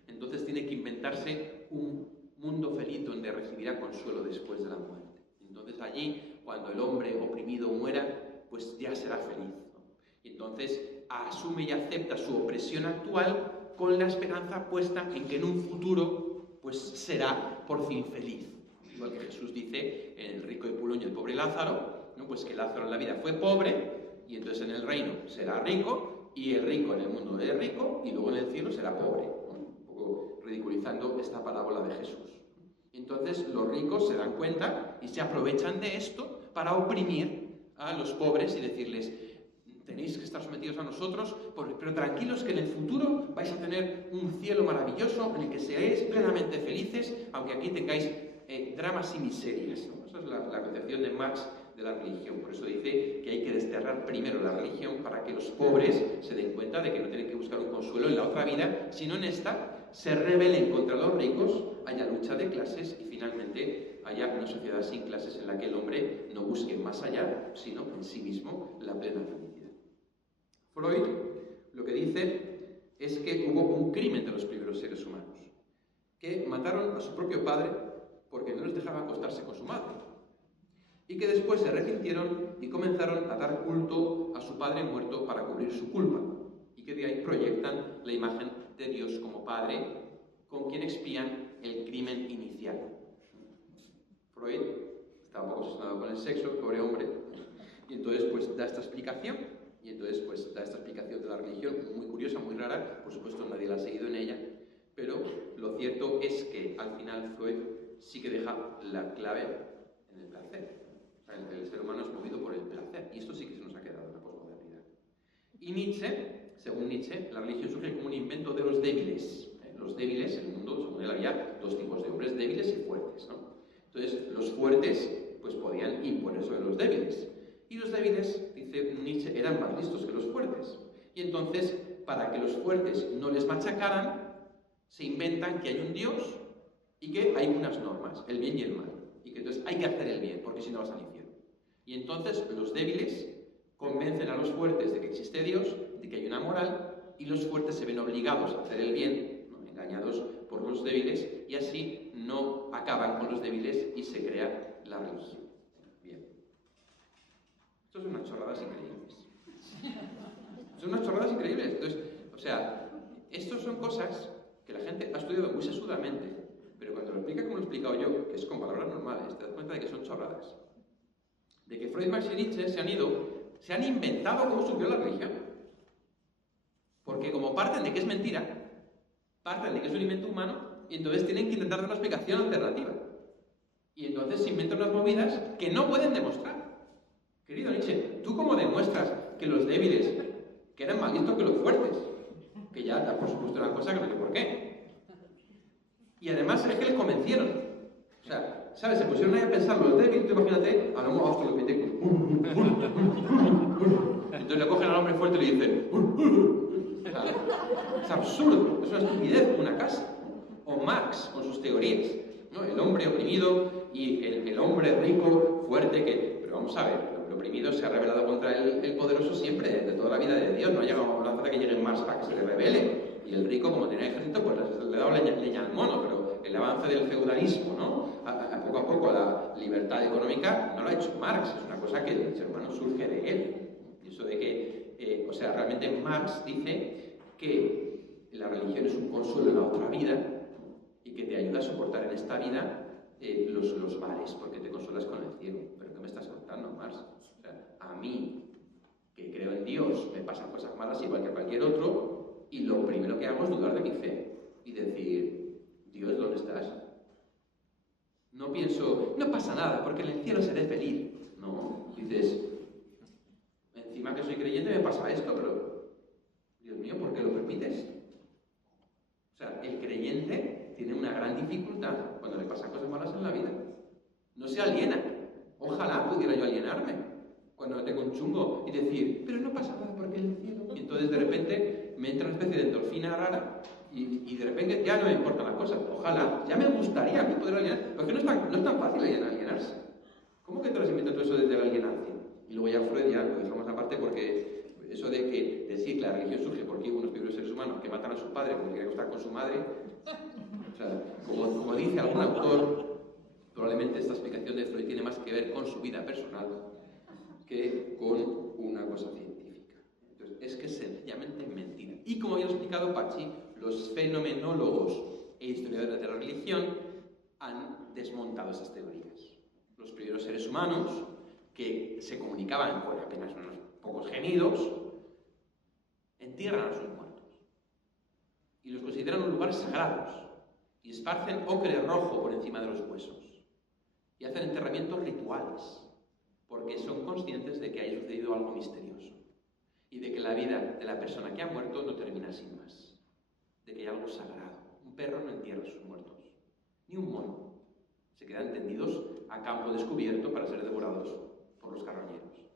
entonces tiene que inventarse un mundo feliz donde recibirá consuelo después de la muerte. Entonces allí, cuando el hombre oprimido muera, pues ya será feliz, ¿no? Y entonces asume y acepta su opresión actual con la esperanza puesta en que en un futuro pues será por fin feliz. Igual que Jesús dice en el rico de Pulón y el pobre Lázaro, ¿no? Pues que Lázaro en la vida fue pobre y entonces en el reino será rico y el rico en el mundo es rico y luego en el cielo será pobre, ¿no? Un poco ridiculizando esta parábola de Jesús. Entonces los ricos se dan cuenta y se aprovechan de esto para oprimir a los pobres y decirles, tenéis que estar sometidos a nosotros, pero tranquilos que en el futuro vais a tener un cielo maravilloso en el que seáis plenamente felices, aunque aquí tengáis dramas y miserias, ¿no? Esa es la concepción de Marx de la religión. Por eso dice que hay que desterrar primero la religión para que los pobres se den cuenta de que no tienen que buscar un consuelo en la otra vida, sino en esta se rebelen contra los ricos, haya lucha de clases y finalmente haya una sociedad sin clases en la que el hombre no busque más allá, sino en sí mismo la plena felicidad. Freud lo que dice es que hubo un crimen de los primeros seres humanos, que mataron a su propio padre porque no les dejaba acostarse con su madre, y que después se arrepintieron y comenzaron a dar culto a su padre muerto para cubrir su culpa, y que de ahí proyectan la imagen de Dios como padre con quien expían el crimen inicial. Freud estaba un poco obsesionado con el sexo, pobre hombre, y entonces pues da esta explicación, de la religión, muy curiosa, muy rara, por supuesto nadie la ha seguido en ella, pero lo cierto es que al final Freud sí que deja la clave en el placer. O sea, el ser humano es movido por el placer, y esto sí que se nos ha quedado en la posmodernidad. Y Nietzsche, según Nietzsche, la religión surge como un invento de los débiles. Los débiles, en el mundo, según él, había 2 tipos de hombres, débiles y fuertes, ¿no? Entonces, los fuertes pues podían imponer sobre los débiles. Y los débiles, dice Nietzsche, eran más listos que los fuertes. Y entonces, para que los fuertes no les machacaran, se inventan que hay un Dios y que hay unas normas, el bien y el mal, y que entonces hay que hacer el bien, porque si no vas al infierno. Y entonces los débiles convencen a los fuertes de que existe Dios, de que hay una moral, y los fuertes se ven obligados a hacer el bien, ¿no?, engañados por los débiles, y así no acaban con los débiles y se crea la religión. Bien. Esto son unas chorradas increíbles. Son unas chorradas increíbles. Entonces, o sea, estas son cosas que la gente ha estudiado muy sesudamente, pero cuando lo explica como lo he explicado yo, que es con palabras normales, te das cuenta de que son chorradas. De que Freud, Marx y Nietzsche se han inventado cómo surgió la religión. Porque como parten de que es mentira, parten de que es un invento humano, y entonces tienen que intentar dar una explicación alternativa. Y entonces se inventan unas movidas que no pueden demostrar. Querido Nietzsche, ¿tú cómo demuestras que los débiles, que eran más listos que los fuertes? Que ya, por supuesto, era una cosa que no sé por qué. Y además es que les convencieron. O sea, ¿sabes? Se pusieron ahí a pensar los débiles, tú imagínate, a lo mejor los pitecos. Entonces le cogen al hombre fuerte y le dicen... O sea, es absurdo, es una estupidez, una casa. O Marx con sus teorías, ¿no? El hombre oprimido y el hombre rico, fuerte, que... Pero vamos a ver, el oprimido se ha rebelado contra el poderoso siempre, de toda la vida de Dios. No ha llegado la hora que llegue Marx para que se le rebele. Y el rico, como tenía ejército, pues le ha dado leña al mono, pero el avance del feudalismo, ¿no? Poco a poco la libertad económica no lo ha hecho Marx, es una cosa que el ser humano surge de él. Y eso de que, o sea, realmente Marx dice que la religión es un consuelo en la otra vida y que te ayuda a soportar en esta vida los males, porque te consuelas con el cielo. ¿Pero qué me estás contando, Marx? O sea, a mí, que creo en Dios, me pasan cosas malas igual que a cualquier otro, y lo primero que hago es dudar de mi fe y decir, Dios, ¿dónde estás? No pienso, no pasa nada, porque en el cielo seré feliz. No, dices, encima que soy creyente me pasa esto, pero, Dios mío, ¿por qué lo permites? O sea, el creyente tiene una gran dificultad cuando le pasan cosas malas en la vida. No se aliena. Ojalá pudiera yo alienarme cuando tengo un chungo y decir, pero no pasa nada, porque el cielo... Y entonces de repente me entra una especie de endorfina rara y de repente ya no me importan las cosas. Ojalá, ya me gustaría a mí poder alienar, porque no es tan fácil alienarse. ¿Cómo que te has inventado todo eso desde la alienancia? Y luego ya Freud ya lo dejamos aparte porque eso de que decir que la religión surge porque hubo unos primeros seres humanos que matan a su padre porque querían estar con su madre, o sea, como dice algún autor, probablemente esta explicación de Freud tiene más que ver con su vida personal que con una cosa científica. Entonces, es que es sencillamente mentira. Y como ya lo ha explicado Pachi, los fenomenólogos e historiadores de la religión han desmontado esas teorías. Los primeros seres humanos, que se comunicaban con apenas unos pocos gemidos, entierran a sus muertos y los consideran lugares sagrados y esparcen ocre rojo por encima de los huesos y hacen enterramientos rituales porque son conscientes de que haya sucedido algo misterioso y de que la vida de la persona que ha muerto no termina sin más, de que hay algo sagrado. Un perro no entierra a sus muertos, ni un mono. Se quedan tendidos a campo descubierto para ser devorados por los carroñeros.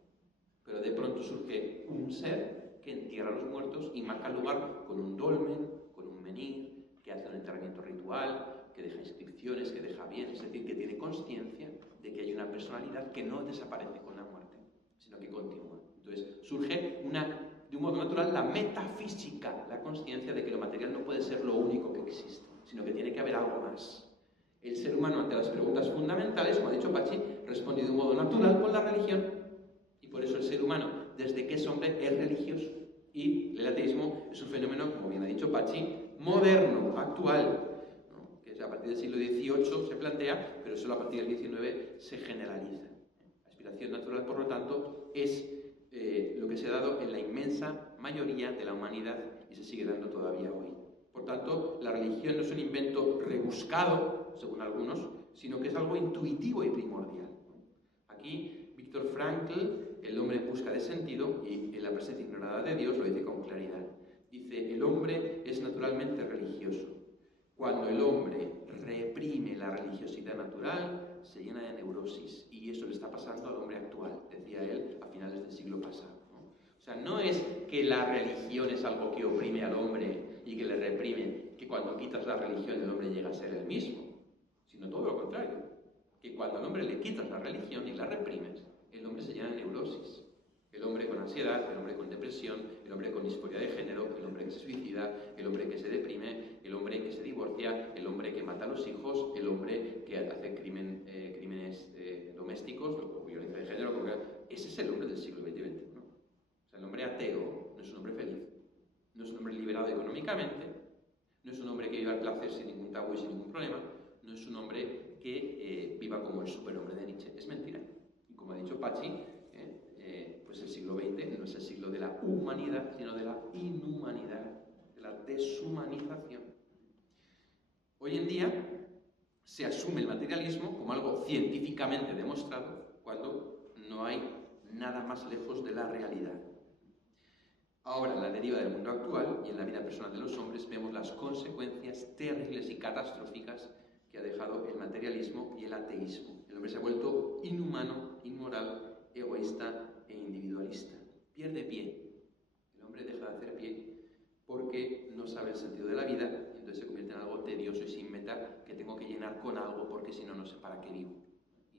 Pero de pronto surge un ser que entierra a los muertos y marca el lugar con un dolmen, con un menhir, que hace un enterramiento ritual, que deja inscripciones, que deja bienes, es decir, que tiene consciencia de que hay una personalidad que no desaparece con la muerte, sino que continúa. Entonces surge de un modo natural la metafísica, la consciencia de que lo material no puede ser lo único que existe, sino que tiene que haber algo más. El ser humano, ante las preguntas fundamentales, como ha dicho Pachi, responde de un modo natural con la religión, y por eso el ser humano, desde que es hombre, es religioso. Y el ateísmo es un fenómeno, como bien ha dicho Pachi, moderno, actual, ¿no? Que a partir del siglo XVIII se plantea, pero solo a partir del XIX se generaliza. La aspiración natural, por lo tanto, es lo que se ha dado en la inmensa mayoría de la humanidad y se sigue dando todavía hoy. Por tanto, la religión no es un invento rebuscado, según algunos, sino que es algo intuitivo y primordial. Aquí, Viktor Frankl, el hombre en busca de sentido y en la presencia ignorada de Dios, lo dice con claridad. Dice, el hombre es naturalmente religioso. Cuando el hombre reprime la religiosidad natural, se llena de neurosis. Y eso le está pasando al hombre actual, decía él, a finales del siglo pasado. O sea, no es que la religión es algo que oprime al hombre y que le reprime, que cuando quitas la religión el hombre llega a ser el mismo. hombre le quitas la religión y la reprimes, el hombre se llena de neurosis. El hombre con ansiedad, el hombre con depresión, el hombre con disforia de género, el hombre que se suicida, el hombre que se deprime, el hombre que se divorcia, el hombre que mata a los hijos, el hombre que hace crímenes domésticos, o violencia de género. Ese es el hombre del siglo XX, ¿no? O sea, el hombre ateo no es un hombre feliz, no es un hombre liberado económicamente, no es un hombre que viva el placer sin ningún tabú y sin ningún problema, no es un hombre que viva como el superhombre de Nietzsche. Es mentira. Y como ha dicho Pachi, pues el siglo XX no es el siglo de la humanidad, sino de la inhumanidad, de la deshumanización. Hoy en día se asume el materialismo como algo científicamente demostrado cuando no hay nada más lejos de la realidad. Ahora, en la deriva del mundo actual y en la vida personal de los hombres, vemos las consecuencias terribles y catastróficas que ha dejado el materialismo y el ateísmo. El hombre se ha vuelto inhumano, inmoral, egoísta e individualista. Pierde pie. El hombre deja de hacer pie porque no sabe el sentido de la vida y entonces se convierte en algo tedioso y sin meta que tengo que llenar con algo porque si no, no sé para qué vivo.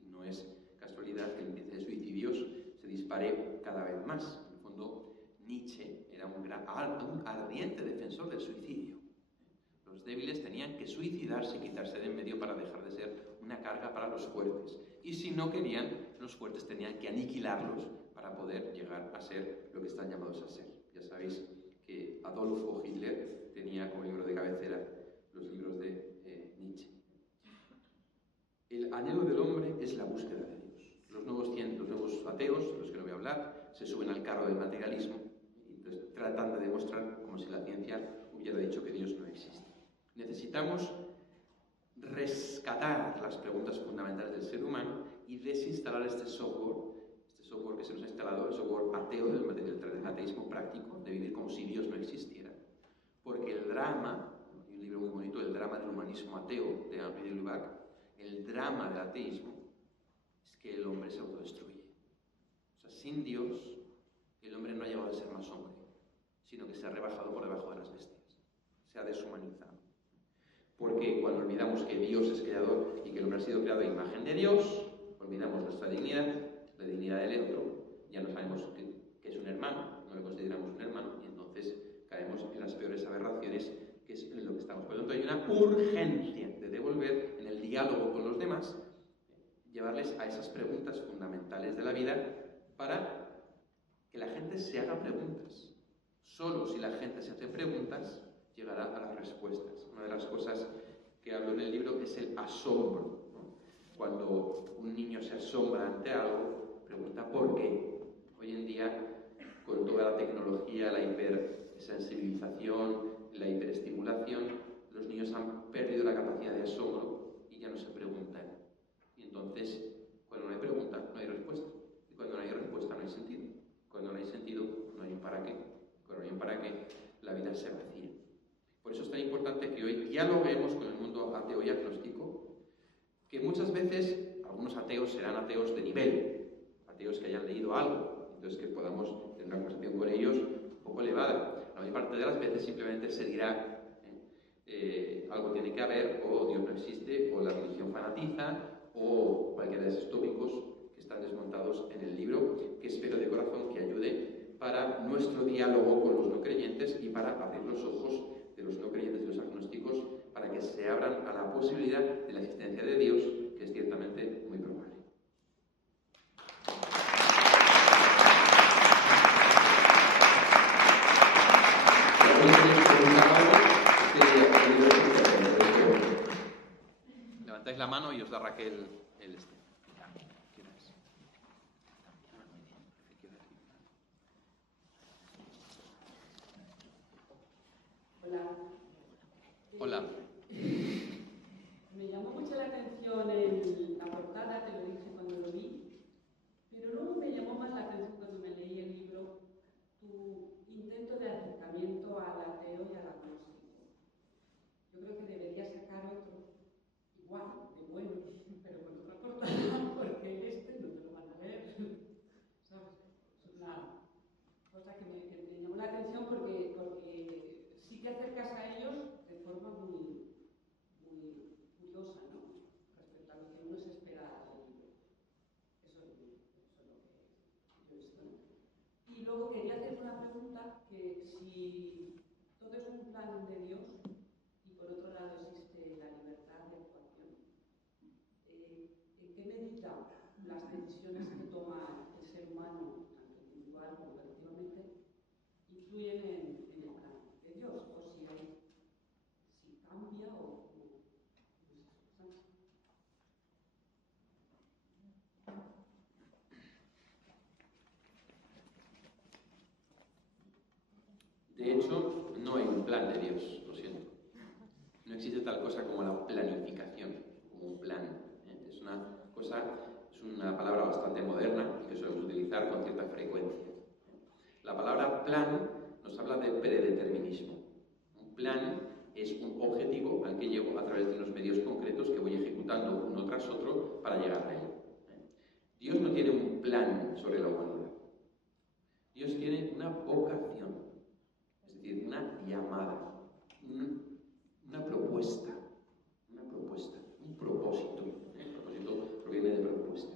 Y no es casualidad que el índice de suicidios se dispare cada vez más. En el fondo, Nietzsche era un ardiente defensor del suicidio. Los débiles tenían que suicidarse y quitarse de en medio para dejar de ser una carga para los fuertes. Y si no querían, los fuertes tenían que aniquilarlos para poder llegar a ser lo que están llamados a ser. Ya sabéis que Adolfo Hitler tenía como libro de cabecera los libros de Nietzsche. El anhelo del hombre es la búsqueda de Dios. Los nuevos ateos, de los que no voy a hablar, se suben al carro del materialismo y entonces tratan de demostrar como si la ciencia hubiera dicho que Dios no existe. Necesitamos rescatar las preguntas fundamentales del ser humano y desinstalar este software que se nos ha instalado, el software ateo del ateísmo práctico, de vivir como si Dios no existiera. Porque el drama, hay un libro muy bonito, El drama del humanismo ateo, de Henri de Lubac, el drama del ateísmo es que el hombre se autodestruye. O sea, sin Dios, el hombre no ha llegado a ser más hombre, sino que se ha rebajado por debajo de las bestias, se ha deshumanizado. Porque cuando olvidamos que Dios es creador y que el hombre ha sido creado a imagen de Dios, olvidamos nuestra dignidad, la dignidad del otro, ya no sabemos que es un hermano, no lo consideramos un hermano, y entonces caemos en las peores aberraciones, que es en lo que estamos. Por lo tanto, hay una urgencia de devolver en el diálogo con los demás, llevarles a esas preguntas fundamentales de la vida para que la gente se haga preguntas. Solo si la gente se hace preguntas, llegará a las respuestas. Una de las cosas que hablo en el libro es el asombro, ¿no? Cuando un niño se asombra ante algo, pregunta ¿por qué? Hoy en día, con toda la tecnología, la hipersensibilización, la hiperestimulación, los niños han perdido la capacidad de asombro y ya no se preguntan. Y entonces, cuando no hay pregunta, no hay respuesta. Y cuando no hay respuesta, no hay sentido. Cuando no hay sentido, no hay un para qué. Cuando no hay un para qué, la vida se vacía. Por eso es tan importante que hoy dialoguemos con el mundo ateo y agnóstico, que muchas veces algunos ateos serán ateos de nivel, ateos que hayan leído algo, entonces que podamos tener una conversación con ellos un poco elevada. La mayor parte de las veces simplemente se dirá algo tiene que haber, o Dios no existe, o la religión fanatiza, o cualquiera de esos tópicos que están desmontados en el libro, que espero de corazón que ayude para nuestro diálogo con los no creyentes y para abrir los ojos de los no creyentes y los agnósticos para que se abran a la posibilidad de la existencia de Dios, que es ciertamente muy probable. Levantáis la mano y os da Raquel el este. Hola. Me llamó mucho la atención la portada, te lo dije cuando lo vi, pero luego me llamó más la atención cuando me leí el libro tu intento de acercamiento al ateo y al agnóstico. Yo creo que deberías sacar otro, igual, de bueno, pero con otra portada, porque este no te lo van a leer. ¿Sabes? Es una cosa que me llamó la atención porque sí que acercas a ellos de forma muy curiosa, ¿no? Respecto a lo que uno se espera del libro. De hecho, no hay un plan de Dios, lo siento. No existe tal cosa como la planificación, como un plan. Es una palabra bastante moderna y que solemos utilizar con cierta frecuencia. La palabra plan nos habla de predeterminismo. Un plan es un objetivo al que llego a través de unos medios concretos que voy ejecutando uno tras otro para llegar a él. Dios no tiene un plan sobre la humanidad. Dios tiene una vocación, es decir, una llamada, una propuesta, un propósito. El propósito proviene de propuesta.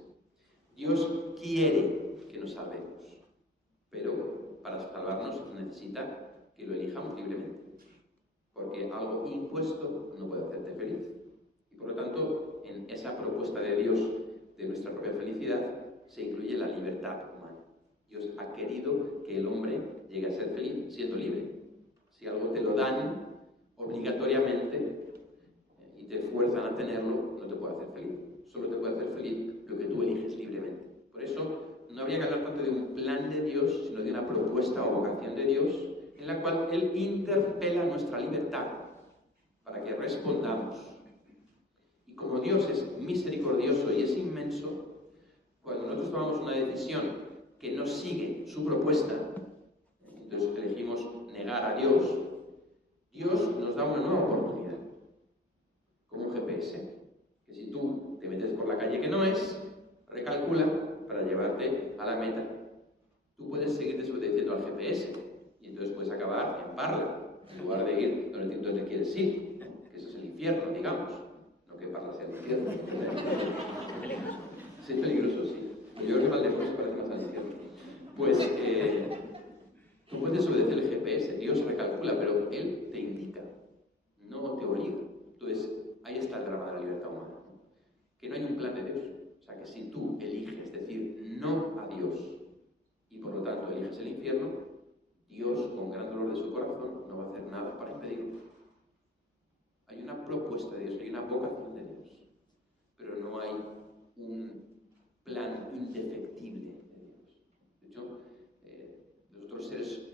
Dios quiere que nos salvemos, pero para salvarnos necesita que lo elijamos libremente, porque algo impuesto no puede hacerte feliz. Y por lo tanto, en esa propuesta de Dios de nuestra propia felicidad se incluye la libertad humana. Dios ha querido que el hombre llegue a ser feliz siendo libre. Si algo te lo dan obligatoriamente y te fuerzan a tenerlo, no te puede hacer feliz. Solo te puede hacer feliz lo que tú eliges libremente. Por eso, no habría que hablar tanto de un plan de Dios, sino de una propuesta o vocación de Dios, en la cual Él interpela nuestra libertad para que respondamos. Y como Dios es misericordioso y es inmenso, cuando nosotros tomamos una decisión que no sigue su propuesta, entonces elegimos negar a Dios, Dios nos da una nueva oportunidad, como un GPS, que si tú te metes por la calle que no es, recalcula para llevarte a la meta. Tú puedes seguir desobedeciendo al GPS y entonces puedes acabar en Parla, en lugar de ir donde quieres ir, que eso es el infierno, digamos, no que Parla sea el infierno. Sí, es peligroso, sí. Yo creo que Valdemoro se parece más al infierno. Pues tú puedes desobedecer el GPS, Dios recalcula, pero Él te indica, no te obliga. Entonces, ahí está el drama de la libertad humana, que no hay un plan de Dios. O sea, que si tú eliges decir no a Dios y por lo tanto eliges el infierno, Dios, con gran dolor de su corazón, no va a hacer nada para impedirlo. Hay una propuesta de Dios, hay una vocación de Dios, pero no hay un plan indefectible de Dios. De hecho, los otros seres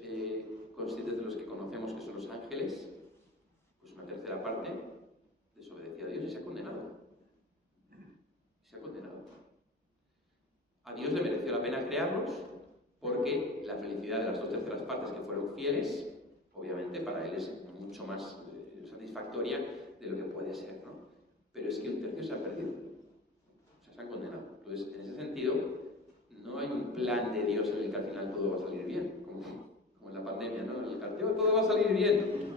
conscientes de los que conocemos, que son los ángeles, pues una tercera parte desobedeció a Dios y se ha condenado. A Dios le mereció la pena crearlos porque la felicidad de las dos terceras partes que fueron fieles, obviamente para Él es mucho más satisfactoria de lo que puede ser, ¿no? Pero es que un tercio se ha perdido. O sea, se han condenado. Entonces, en ese sentido, no hay un plan de Dios en el que al final todo va a salir bien, como en la pandemia, ¿no? En el carteo todo va a salir bien.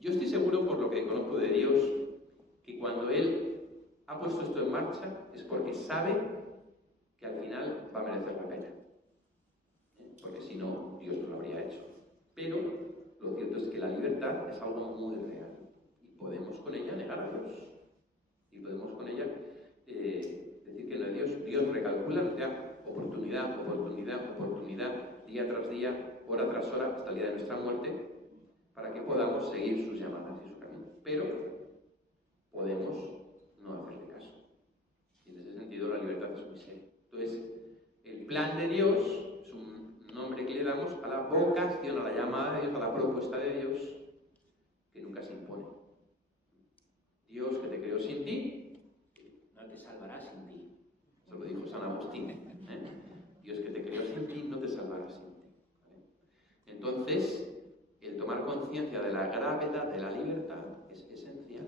Yo estoy seguro, por lo que conozco de Dios, que cuando Él ha puesto esto en marcha es porque sabe que al final va a merecer la pena. Porque si no, Dios no lo habría hecho. Pero lo cierto es que la libertad es algo muy real. Y podemos con ella negar a Dios. Y podemos con ella decir que no es Dios. Dios recalcula, nos da oportunidad, día tras día, hora tras hora, hasta el día de nuestra muerte, para que podamos seguir sus llamadas y su camino. Pero podemos no hacerle caso. Y en ese sentido la libertad es muy seria. Entonces, el plan de Dios es un nombre que le damos a la vocación, a la llamada de Dios, a la propuesta de Dios, que nunca se impone. Dios que te creó sin ti, no te salvará sin ti. Eso lo dijo San Agustín. Dios que te creó sin ti, no te salvará sin ti. ¿Vale? Entonces, el tomar conciencia de la gravedad de la libertad es esencial.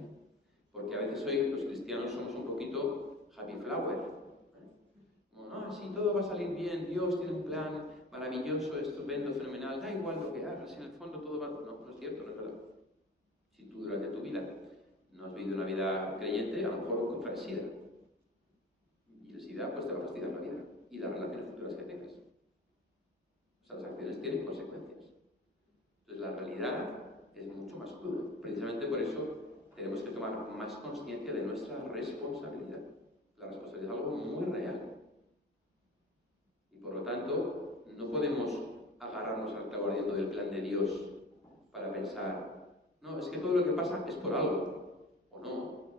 Porque a veces hoy los cristianos somos un poquito happy flower. No, si todo va a salir bien, Dios tiene un plan maravilloso, estupendo, fenomenal, da igual lo que hagas, en el fondo todo va... No es cierto, no es verdad. Si tú durante tu vida no has vivido una vida creyente, a lo mejor contraes SIDA. Y el SIDA pues te va a fastidiar la vida y las relaciones futuras que tengas. O sea, las acciones tienen consecuencias. Entonces la realidad es mucho más cruda. Precisamente por eso tenemos que tomar más conciencia de nuestra responsabilidad. La responsabilidad es algo muy real. Por lo tanto, no podemos agarrarnos al clavo ardiendo del plan de Dios para pensar, no, es que todo lo que pasa es por algo, o no.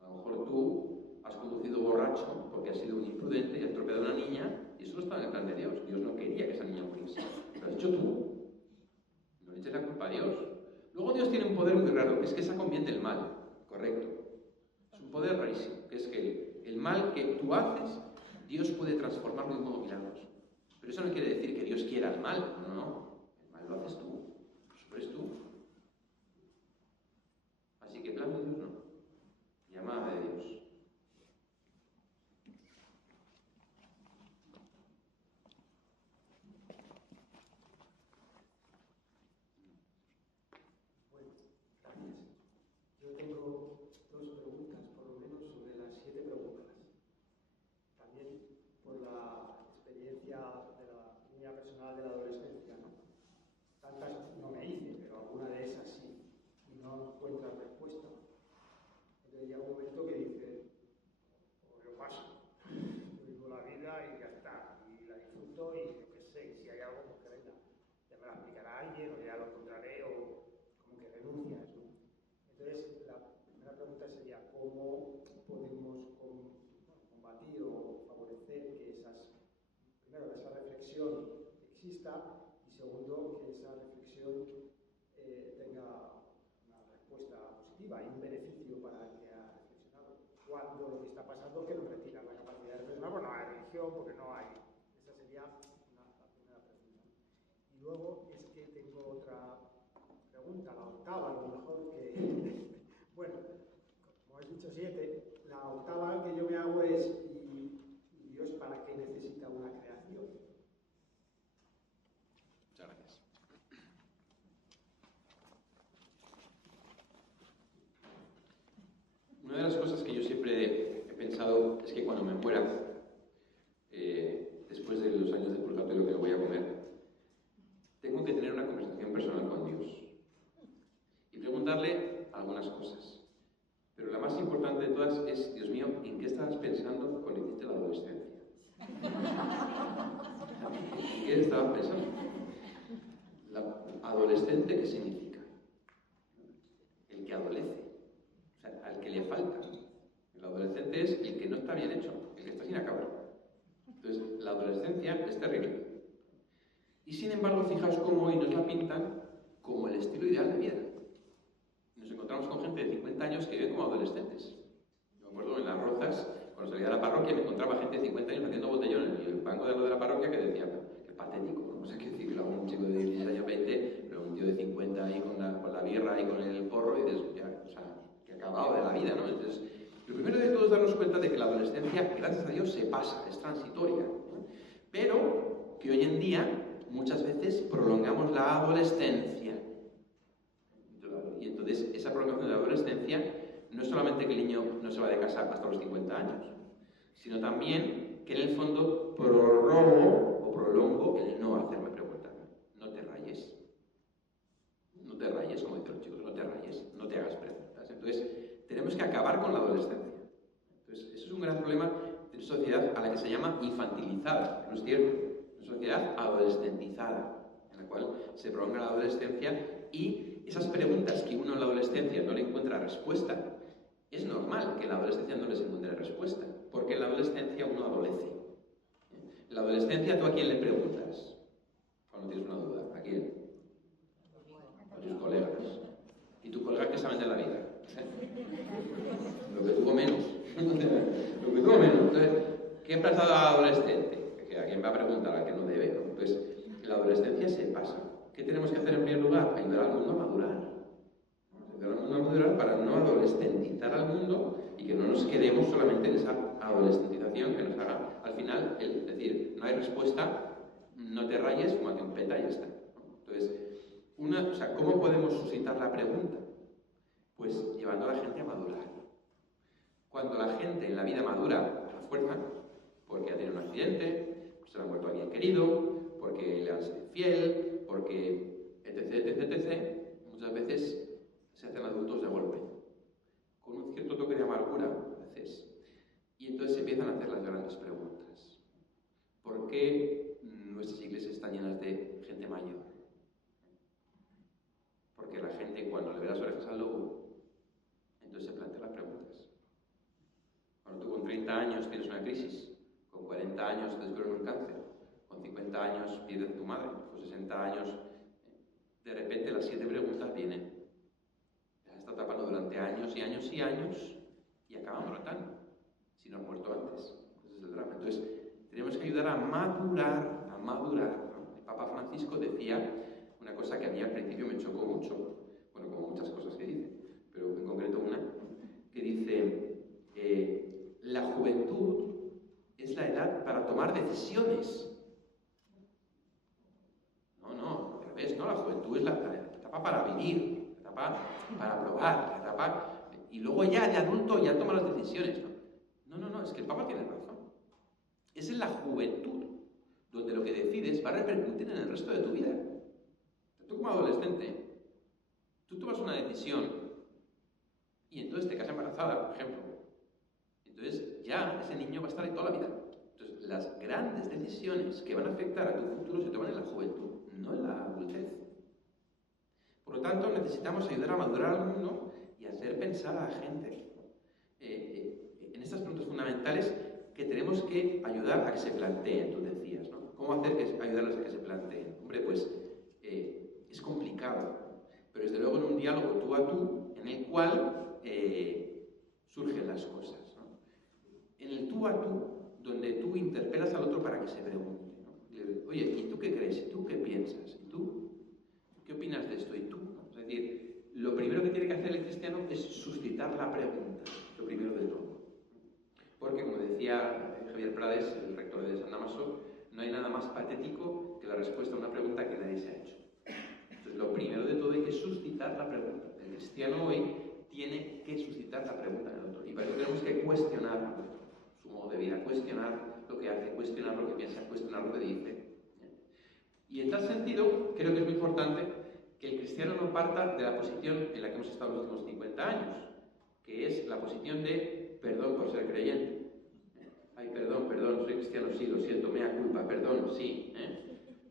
A lo mejor tú has conducido borracho porque has sido un imprudente y has atropellado a una niña y eso no está en el plan de Dios. Dios no quería que esa niña muriese. Lo has hecho tú. No tiene un poder muy raro, que es que sacan bien del mal, correcto. Es un poder rarísimo, que es que el mal que tú haces, Dios puede transformarlo de un modo milagroso. Pero eso no quiere decir que Dios quiera el mal, no, no, no. El mal lo haces tú, lo eres tú. Así que plan de Dios no. Llamada de Dios. Bueno, gracias. Yo tengo dos preguntas, por lo menos, sobre las 7 preguntas. También por la experiencia de la línea personal de la adolescencia, ¿no? Tantas no me hice, pero alguna de esas sí, y no encuentras respuesta. Entonces llega un momento que dices, pues yo paso, vivo la vida y ya está, y la disfruto y yo qué sé, si hay algo pues que venga, ya me la explicará alguien o ya lo encontraré o como que renuncias, ¿no? Entonces la primera pregunta sería, ¿cómo podemos combatir o favorecer que primero, que esa reflexión exista y segundo, que esa reflexión tenga una respuesta positiva y un beneficio para el que ha reflexionado? Cuando lo que está pasando es que nos retiran la capacidad de reflexionar, pues no hay religión, porque no hay. Esa sería la primera pregunta. Y luego es que tengo otra pregunta, la octava, a lo mejor que... Bueno, como has dicho 7, la octava que yo me hago es, ¿y Dios para qué necesita una creación? Muchas gracias. Una de las cosas que yo siempre he pensado es que cuando me muera, después de los años de purgatorio que voy a comer, tengo que tener una conversación personal con Dios y preguntarle algunas cosas. Pero la más importante de todas es, Dios mío, ¿en qué estabas pensando cuando hiciste la adolescencia? ¿En qué estabas pensando? La adolescente, ¿qué significa? El que adolece, o sea, al que le falta. El adolescente es el que no está bien hecho, el que está sin acabar. Entonces, la adolescencia es terrible. Y sin embargo, fijaos cómo hoy nos la pintan como el estilo ideal de vida. Nos encontramos con gente de 50 años que vive como adolescentes. Yo me acuerdo en Las Rozas, cuando salía de la parroquia, me encontraba gente de 50 años haciendo botellón en el banco de la parroquia que decía, qué patético, no sé qué decirlo, un chico de 16 años, 20, pero un tío de 50 ahí con la birra y con el porro, y dices, ya, o sea, que acabado de la vida, ¿no? Entonces, lo primero de todo es darnos cuenta de que la adolescencia, gracias a Dios, se pasa, es transitoria, ¿no? Pero que hoy en día, muchas veces, prolongamos la adolescencia. Y entonces, esa prolongación de la adolescencia no es solamente que el niño no se va de casa hasta los 50 años, sino también que en el fondo prolongo el no hacerme preguntar. No te rayes. No te rayes, como dicen los chicos, no te rayes, no te hagas preguntas. Entonces, tenemos que acabar con la adolescencia. Entonces, eso es un gran problema de una sociedad a la que se llama infantilizada, ¿no es cierto? Una sociedad adolescentizada, en la cual se prolonga la adolescencia y esas preguntas que uno en la adolescencia no le encuentra respuesta, es normal que en la adolescencia no les encuentre respuesta, porque en la adolescencia uno adolece. En la adolescencia, ¿tú a quién le preguntas? Cuando tienes una duda, ¿a quién? A tus colegas. ¿Y tus colegas qué saben de la vida? Lo que tuvo menos. Lo que tuvo menos. Entonces, ¿qué pasa al adolescente? ¿A quién va a preguntar? Al que no debe, ¿no? Entonces, en la adolescencia se pasa. ¿Qué tenemos que hacer en primer lugar? Ayudar al mundo a madurar. Ayudar al mundo a madurar para no adolescentizar al mundo y que no nos quedemos solamente en esa adolescentización que nos haga, al final, es decir, no hay respuesta, no te rayes, fúmate un peta y ya está. Entonces, ¿cómo podemos suscitar la pregunta? Pues llevando a la gente a madurar. Cuando la gente en la vida madura a la fuerza, porque ha tenido un accidente, pues se le ha muerto alguien querido, porque le han sido infiel, porque etc, muchas veces se hacen adultos de golpe, con un cierto toque de amargura a veces. Y entonces se empiezan a hacer las grandes preguntas. ¿Por qué nuestras iglesias están llenas de gente mayor? Porque la gente, cuando le ve las orejas al lobo, entonces se plantea las preguntas. Cuando tú con 30 años tienes una crisis, con 40 años te descubren un cáncer, con 50 años pierdes a tu madre, con 60 años, de repente las 7 preguntas vienen. etapa no durante años y años y años y acaban brotando, si no han muerto antes. Ese es el drama. Entonces, tenemos que ayudar a madurar, ¿no? El Papa Francisco decía una cosa que a mí al principio me chocó mucho, bueno, como muchas cosas que dice, pero en concreto una, que dice, la juventud es la edad para tomar decisiones. No, al revés, ¿no? La juventud es la etapa para vivir, la etapa para probar, la etapa... Y luego ya de adulto ya toma las decisiones, ¿no? No, es que el Papa tiene razón. Es en la juventud donde lo que decides va a repercutir en el resto de tu vida. Tú como adolescente, tú tomas una decisión y entonces te casas embarazada, por ejemplo. Entonces ya ese niño va a estar ahí toda la vida. Entonces las grandes decisiones que van a afectar a tu futuro se toman en la juventud, no en la adultez. Por lo tanto, necesitamos ayudar a madurar al mundo y hacer pensar a la gente en estas preguntas fundamentales que tenemos que ayudar a que se planteen, tú decías, ¿no? ¿Cómo hacer ayudarles a que se planteen? Hombre, pues es complicado, pero desde luego en un diálogo tú a tú, en el cual surgen las cosas, ¿no? En el tú a tú, donde tú interpelas al otro para que se pregunte, ¿no? Oye, ¿y tú qué crees? ¿Y tú qué piensas? ¿Y tú? ¿Qué opinas de esto? ¿Y tú? ¿No? Es decir, lo primero que tiene que hacer el cristiano es suscitar la pregunta, lo primero de todo. Porque, como decía Javier Prades, el rector de San Damaso, no hay nada más patético que la respuesta a una pregunta que nadie se ha hecho. Entonces, lo primero de todo hay que suscitar la pregunta. El cristiano hoy tiene que suscitar la pregunta en el otro. Y para eso tenemos que cuestionar su modo de vida, cuestionar lo que hace, cuestionar lo que piensa, cuestionar lo que dice. Y en tal sentido, creo que es muy importante que el cristiano no parta de la posición en la que hemos estado los últimos 50 años, que es la posición de perdón por ser creyente. Ay, perdón, soy cristiano, sí, lo siento, mea culpa, perdón, sí.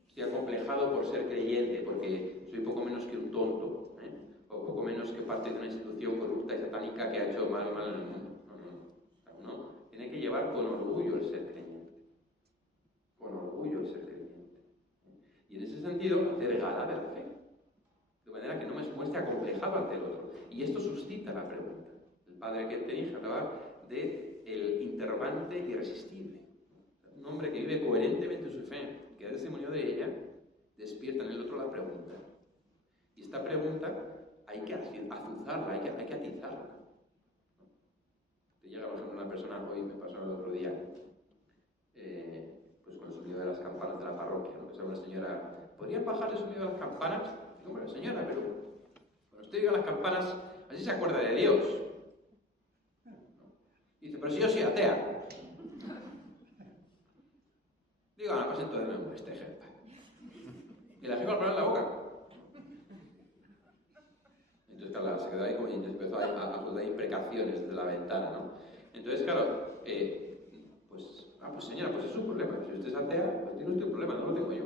Estoy acomplejado por ser creyente, porque soy poco menos que un tonto, o poco menos que parte de una institución corrupta y satánica que ha hecho mal en el mundo. No. Tiene que llevar con orgullo el ser creyente. Con orgullo el ser creyente. Y en ese sentido, hacer gala de la fe. De manera que no me muestre acomplejado ante el otro. Y esto suscita la pregunta. El padre que te dije hablaba de el interrogante irresistible. Un hombre que vive coherentemente su fe, que da testimonio de ella, despierta en el otro la pregunta. Y esta pregunta hay que azuzarla, hay que atizarla. Te llega, por ejemplo, una persona, hoy me pasó el otro día, pues con el sonido de las campanas de la parroquia, ¿no? Que una señora, ¿podrían bajar el sonido de las campanas? Digo, bueno, señora, pero cuando usted diga las campanas, así se acuerda de Dios. Dice, pero si yo soy atea. Digo, ahora pues entonces me moleste, jefa. Y la jefa al poner en la boca. Entonces, claro, se quedó ahí como y empezó a soltar imprecaciones desde la ventana, ¿no? Entonces, claro, pues señora, pues es su problema. Si usted es atea, pues tiene usted un problema, no lo tengo yo.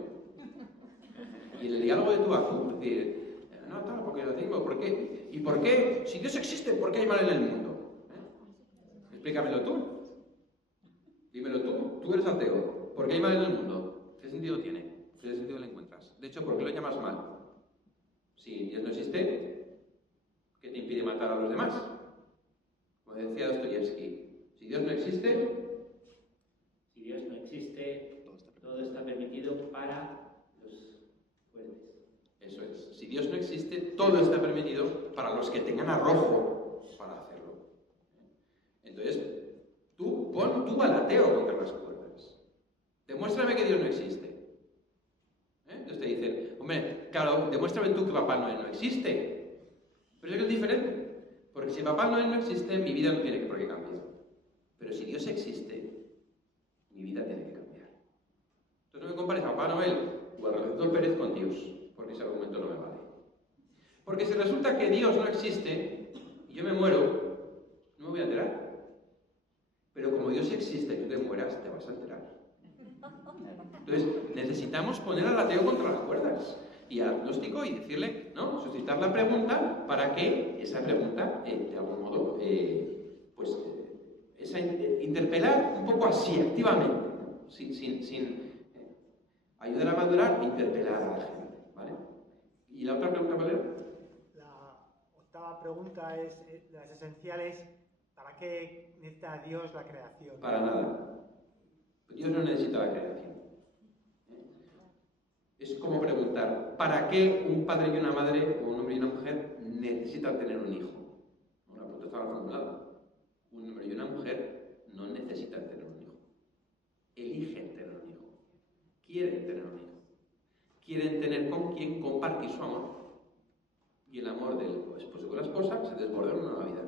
Y en el diálogo de tú a tú, es decir, no, tal, porque lo tengo, ¿por qué? ¿Y por qué? Si Dios existe, ¿por qué hay mal en el mundo? Explícamelo tú. Dímelo tú. Tú eres ateo. ¿Por qué hay mal en el mundo? ¿Qué sentido tiene? ¿Qué sentido le encuentras? De hecho, ¿por qué lo llamas mal? Si Dios no existe, ¿qué te impide matar a los demás? Como decía Dostoyevsky, si Dios no existe, todo está permitido para los fuertes. Eso es. Si Dios no existe, todo está permitido para los que tengan arrojo para hacerlo. Entonces, tú al ateo contra las cuerdas. Demuéstrame que Dios no existe. Entonces te dicen, hombre, claro, demuéstrame tú que Papá Noel no existe. Pero es que es diferente. Porque si Papá Noel no existe, mi vida no tiene por qué cambiar. Pero si Dios existe, mi vida tiene que cambiar. Entonces no me compares a Papá Noel o al Redentor Pérez con Dios, porque ese argumento no me vale. Porque si resulta que Dios no existe y yo me muero, no me voy a enterar. Pero como Dios existe y tú te mueras, te vas a enterar. Entonces, necesitamos poner al ateo contra las cuerdas y al agnóstico y decirle, ¿no? Suscitar la pregunta para que esa pregunta, de algún modo, interpelar un poco así, activamente, ¿no? Sin ayudar a madurar e interpelar a la gente, ¿vale? ¿Y la otra pregunta, Valero? La octava pregunta es, las esenciales, ¿para qué necesita Dios la creación? Para nada. Dios no necesita la creación. Es como preguntar, ¿para qué un padre y una madre, o un hombre y una mujer, necesitan tener un hijo? No, la pregunta estaba formulada. Un hombre y una mujer no necesitan tener un hijo. Eligen tener un hijo. Quieren tener un hijo. Quieren tener con quien compartir su amor. Y el amor del esposo con la esposa se desborda en una nueva vida.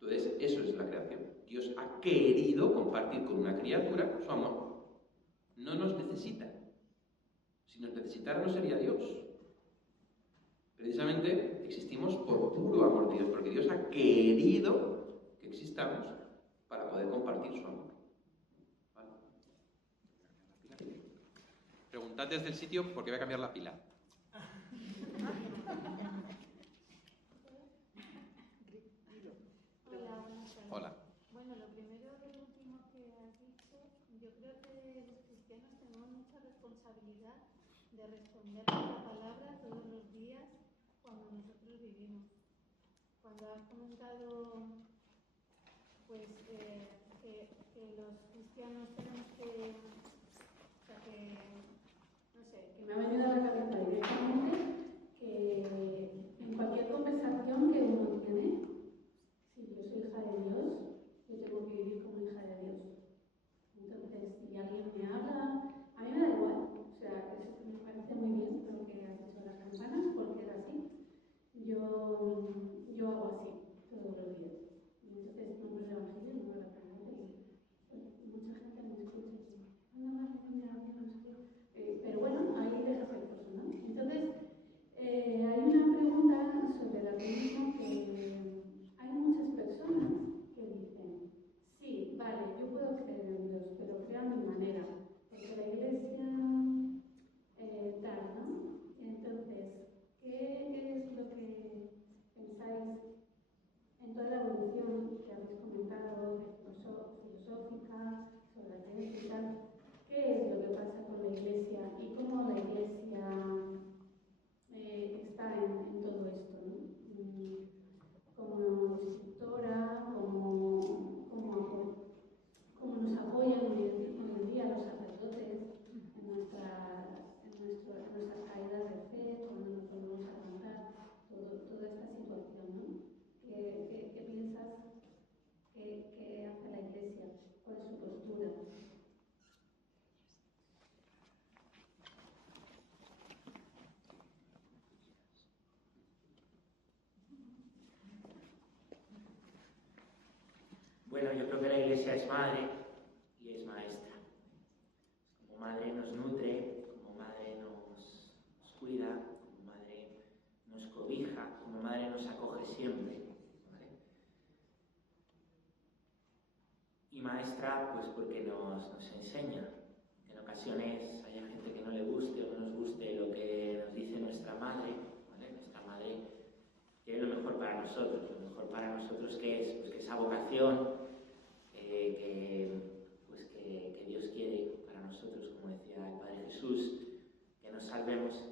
Entonces, eso es la creación. Dios ha querido compartir con una criatura su amor. No nos necesita. Si nos necesitara no sería Dios. Precisamente existimos por puro amor de Dios, porque Dios ha querido que existamos para poder compartir su amor. ¿Vale? Preguntad desde el sitio porque voy a cambiar la pila. Hola. Bueno, lo primero y último que has dicho, yo creo que los cristianos tenemos mucha responsabilidad de responder con la palabra todos los días cuando nosotros vivimos. Cuando has comentado pues que los cristianos tenemos que, o sea, que no sé, Que me ha venido a la cabeza directamente que en cualquier conversación que uno tiene, si yo soy hija de Dios, yo tengo que vivir como hija de Dios. Entonces, si alguien me habla, a mí me da igual. O sea, me parece muy bien lo que has dicho de las campanas, porque era así. Yo hago así todos los días. Y entonces no me evangelio, no me reprendo. Y mucha gente me escucha y dice, no vas a venir a la no sé qué. Pero bueno, ahí dejas el coso, ¿no? Entonces, hay una pregunta sobre el ateísmo que hay muchas personas que dicen, sí, vale, yo puedo creer en Dios, pero creo a mi manera, porque la iglesia tal, ¿no? Entonces, ¿qué es lo que pensáis en toda la evolución que habéis comentado, filosófica, sobre la creencia y tal? ¿Qué es lo que pasa con la iglesia y cómo la iglesia está en todo esto, ¿no? Como instructora, como nos apoyan hoy en día los sacerdotes en nuestras caídas de fe, cuando nos volvemos a levantar, toda esta situación, ¿no? ¿Qué piensas que hace la iglesia? ¿Cuál es su postura? Bueno, yo creo que la Iglesia es madre y es maestra. Como madre nos nutre, como madre nos cuida, como madre nos cobija, como madre nos acoge siempre. ¿Vale? Y maestra, pues porque nos enseña. En ocasiones haya gente que no le guste o no nos guste lo que nos dice nuestra madre, ¿vale? Nuestra madre quiere lo mejor para nosotros. Lo mejor para nosotros, ¿qué es? Pues que esa vocación que Dios quiere para nosotros, como decía el Padre Jesús, que nos salvemos,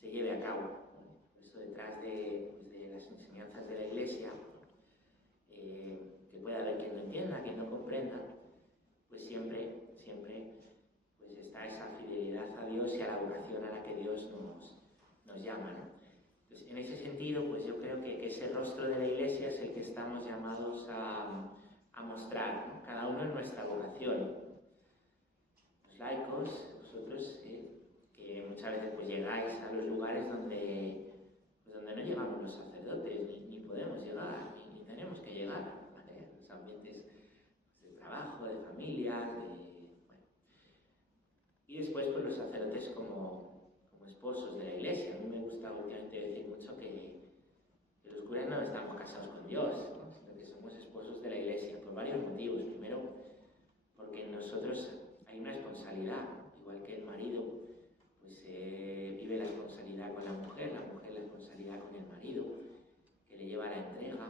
se lleve a cabo. ¿Vale? Por eso detrás de las enseñanzas de la Iglesia, que pueda haber quien no entienda, quien no comprenda, pues siempre pues está esa fidelidad a Dios y a la vocación a la que Dios nos llama, ¿no? Entonces, en ese sentido, pues yo creo que ese rostro de la Iglesia es el que estamos llamados a mostrar, ¿no? Cada uno en nuestra vocación. Los laicos, vosotros, que muchas veces pues llegáis a los lugares donde no llegamos los sacerdotes, ni podemos llegar, ni tenemos que llegar, ¿vale? Los ambientes de trabajo, de familia, bueno. Y después pues los sacerdotes como esposos de la Iglesia. A mí me gusta últimamente decir mucho que los curas no estamos casados con Dios, ¿no? Sino que somos esposos de la Iglesia por varios motivos. Primero, porque en nosotros hay una responsabilidad, igual que el marido pues vive la responsabilidad con la mujer la responsabilidad con el marido, que le lleva a la entrega,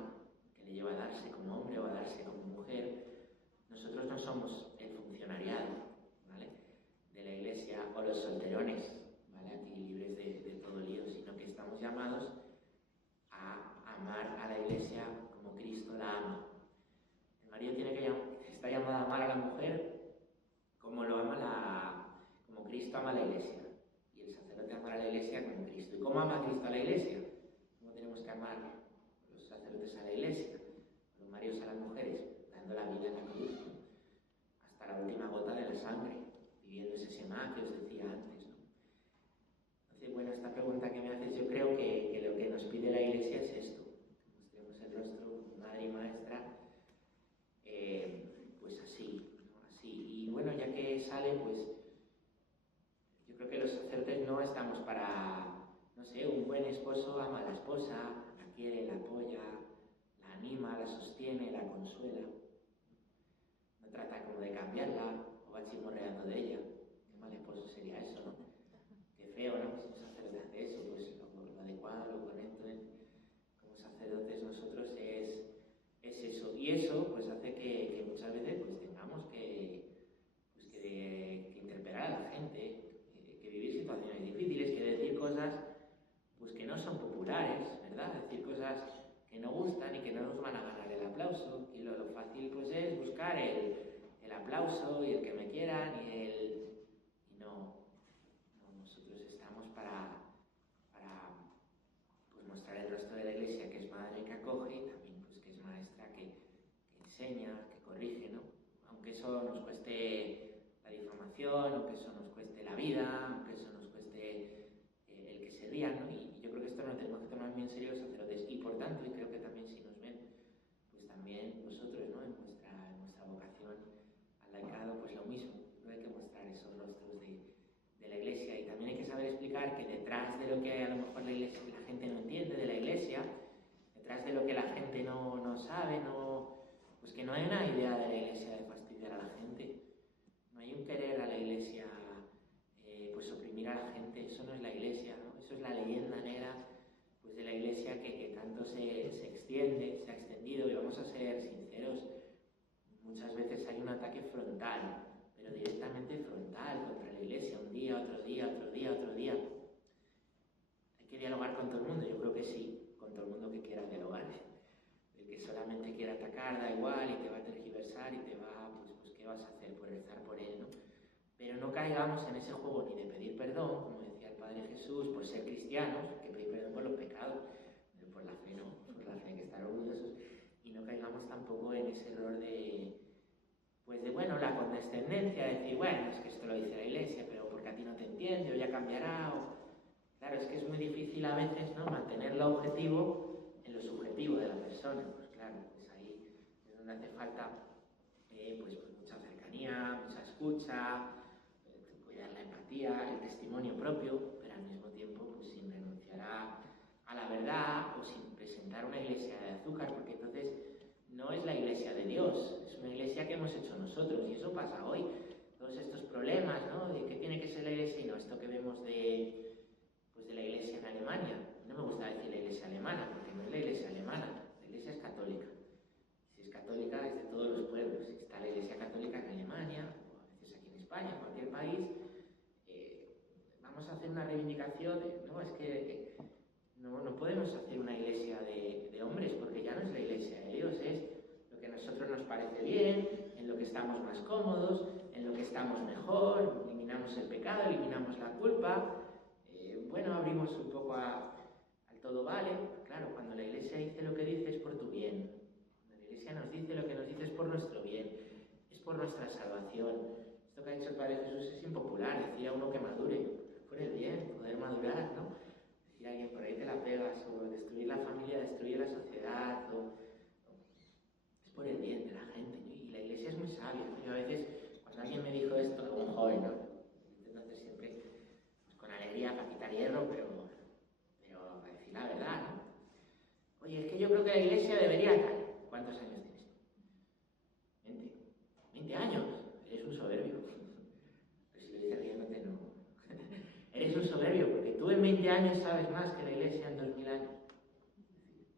que le lleva a darse como hombre o a darse como mujer. Nosotros no somos el funcionariado, ¿vale?, de la Iglesia, o los solterones, ¿vale?, aquí libres de todo lío, sino que estamos llamados a amar vida en la cruz, ¿no? Hasta la última gota de la sangre, viviendo ese semá que os decía antes, ¿no? Entonces, bueno, esta pregunta que me haces, yo creo que lo que nos pide la Iglesia es esto, que mostremos el rostro, madre y maestra, pues así, ¿no? Así. Y bueno, ya que sale, pues yo creo que los sacerdotes no estamos para, no sé, un buen esposo ama a la esposa, la quiere, la apoya, la anima, la sostiene, la consuela. No trata como de cambiarla o va chismorreando de ella. Qué mal esposo sería eso, ¿no? Qué feo, ¿no? Si un sacerdote hace eso, pues lo adecuado, lo correcto como sacerdotes nosotros es eso. Y eso pues hace que muchas veces pues tengamos que interpelar a la gente, que vivir situaciones difíciles, que decir cosas pues que no son populares, ¿verdad? Decir cosas que no gustan y que no nos van a ganar el aplauso. Y lo fácil pues es buscar el aplauso y el que me quieran y no, nosotros estamos para pues mostrar el rostro de la Iglesia, que es madre que acoge, y también pues que es maestra que enseña, que corrige, ¿no? Aunque eso nos cueste la difamación, aunque eso nos cueste la vida, aunque eso nos cueste el que se rían, ¿no? Y yo creo que esto lo tenemos que tomar muy en serio los sacerdotes. Y por tanto, y creo que también si nos ven, pues también vosotros, ¿no? En vuestra vocación al laicado, pues lo mismo. No hay que mostrar esos rostros de la Iglesia. Y también hay que saber explicar que detrás de lo que a lo mejor la gente no entiende de la Iglesia, detrás de lo que la gente no sabe, pues que no hay una idea de la Iglesia de fastidiar a la gente. No hay un querer a la Iglesia pues oprimir a la gente. Eso no es la Iglesia, ¿no? Eso es la leyenda negra pues de la Iglesia que tanto se extiende, se ha extendido. Y vamos a ser sinceros, muchas veces hay un ataque frontal, pero directamente frontal contra la Iglesia, un día, otro día, otro día, otro día. Hay que dialogar con todo el mundo, yo creo que sí, con todo el mundo que quiera dialogar. El que solamente quiera atacar da igual y te va a tergiversar y te va, pues ¿qué vas a hacer? Pues rezar por él, ¿no? Pero no caigamos en ese juego ni de pedir perdón, como decía el Padre Jesús, por ser cristianos, que pedir perdón por los pecados, pero por la fe no, por la fe hay que estar orgullosos, y no caigamos tampoco en ese error de bueno, la condescendencia, de decir, bueno, es que esto lo dice la Iglesia, pero porque a ti no te entiende, o ya cambiará, Claro, es que es muy difícil a veces, ¿no?, mantener lo objetivo en lo subjetivo de la persona. Pues claro, pues ahí es donde hace falta pues mucha cercanía, mucha escucha, cuidar la empatía, el testimonio propio, pero al mismo tiempo pues sin renunciar a la verdad o sin presentar una iglesia de azúcar, porque entonces no es la iglesia de Dios, es una iglesia que hemos hecho nosotros, y eso pasa hoy. Todos estos problemas, ¿no?, de que tiene que ser la iglesia, y no, esto que vemos de la iglesia en Alemania. No me gusta decir la iglesia alemana, porque no es la iglesia alemana, la iglesia es católica. Si es católica es de todos los pueblos. Si está la iglesia católica en Alemania, o a veces aquí en España, en cualquier país, vamos a hacer una reivindicación de, no, es que no podemos hacer una iglesia de hombres, porque ya no es la iglesia de Dios, es lo que a nosotros nos parece bien, en lo que estamos más cómodos, en lo que estamos mejor, eliminamos el pecado, eliminamos la culpa. Bueno, abrimos un poco al todo vale. Claro, cuando la Iglesia dice lo que dice es por tu bien. Cuando la Iglesia nos dice lo que nos dice es por nuestro bien, es por nuestra salvación. Esto que ha dicho el Padre Jesús es impopular, decir a uno que madure, por el bien, poder madurar, ¿no? Decir a alguien por ahí te la pegas, o destruir la familia, destruir la sociedad, es por el bien de la gente, ¿no? Y la Iglesia es muy sabia, ¿no? Yo a veces, cuando alguien me dijo esto, un joven, ¿no?, entonces siempre con alegría para quitar hierro, pero para decir la verdad, ¿no? Oye, es que yo creo que la Iglesia debería tal. ¿Cuántos años tienes? 20 años. Eres un soberbio. Pero si lo dices riéndote, no. Eres un soberbio, porque tú en 20 años sabes más que la Iglesia en 2000 años.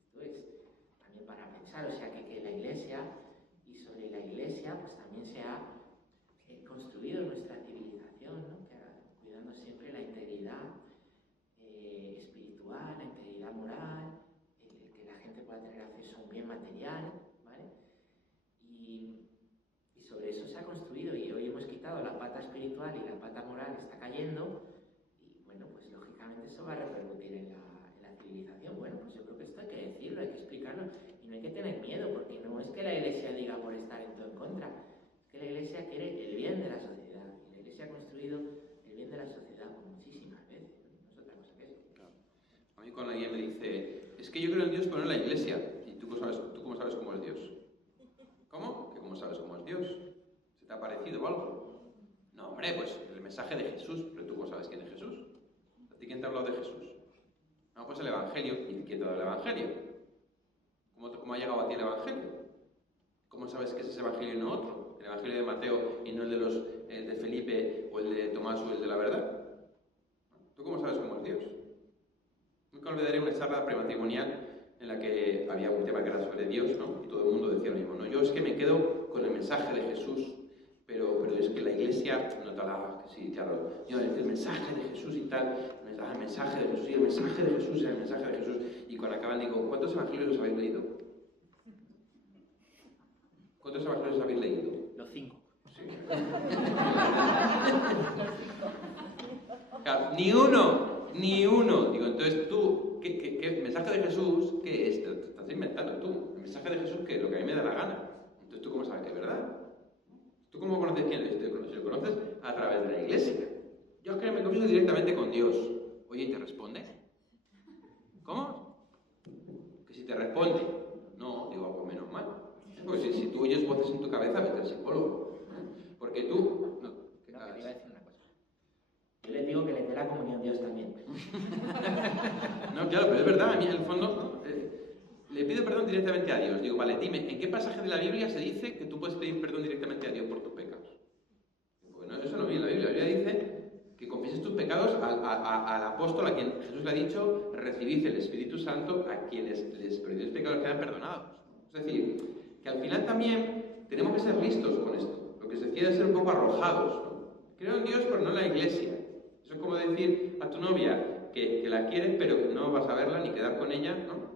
Esto es también para pensar, o sea, que la Iglesia, y sobre la Iglesia, pues también se ha construido nuestra civilización, ¿no?, cuidando siempre la integridad espiritual, la integridad moral, que la gente pueda tener acceso a un bien material, ¿vale? Y sobre eso se ha construido, y hoy hemos quitado la pata espiritual y la pata moral está cayendo, y bueno, pues lógicamente eso va a repercutir en la civilización. Bueno, pues yo creo que esto hay que decirlo, hay que explicarlo, y no hay que tener miedo, porque no es que la Iglesia diga por estar en todo en Dios? ¿Se te ha parecido algo? No, hombre, pues el mensaje de Jesús. Pero tú, ¿cómo sabes quién es Jesús? ¿A ti quién te ha hablado de Jesús? No, pues el Evangelio. ¿Y quién te ha dado el Evangelio? ¿Cómo ha llegado a ti el Evangelio? ¿Cómo sabes que es ese Evangelio y no otro? El Evangelio de Mateo y no el de Felipe o el de Tomás o el de la verdad. ¿Tú cómo sabes cómo es Dios? Nunca olvidaré una charla prematrimonial en la que había un tema que era sobre Dios, ¿no? Y todo el mundo decía lo mismo, ¿no? Yo es que me quedo con el mensaje de Jesús, pero es que la Iglesia no te la... Sí, claro, el mensaje de Jesús y tal, el mensaje de Jesús y el mensaje de Jesús y el mensaje de Jesús. Y cuando acaban digo, ¿cuántos evangelios os habéis leído? ¿Cuántos evangelios habéis leído? Los 5. Sí. Claro, ni uno. Digo, entonces tú, ¿qué mensaje de Jesús qué es? Te estás inventando tú. El mensaje de Jesús que es lo que a mí me da la gana. Entonces tú cómo sabes que es verdad. ¿Tú cómo conoces quién es? Si lo conoces a través de la Iglesia. Yo es que me confieso directamente con Dios. Oye, ¿y te responde? ¿Cómo? Que si te responde. No, digo, pues menos mal. Porque si tú oyes voces en tu cabeza, vete al psicólogo. Porque tú... No, que te iba a decir una cosa. Yo les digo que les dé la comunión a Dios también. No, claro, pero es verdad, a mí en el fondo ¿no? Le pido perdón directamente a Dios. Digo, vale, dime, ¿en qué pasaje de la Biblia se dice que tú puedes pedir perdón directamente a Dios por tus pecados? Bueno, eso no viene en la Biblia. La Biblia dice que confieses tus pecados al apóstol a quien Jesús le ha dicho, recibid el Espíritu Santo a quienes les perdonéis pecados quedan perdonados. Es decir, que al final también tenemos que ser listos con esto. Lo que se quiere es ser un poco arrojados, ¿no? Creo en Dios, pero no en la Iglesia. Eso es como decir a tu novia que la quieres, pero no vas a verla ni quedar con ella, ¿no?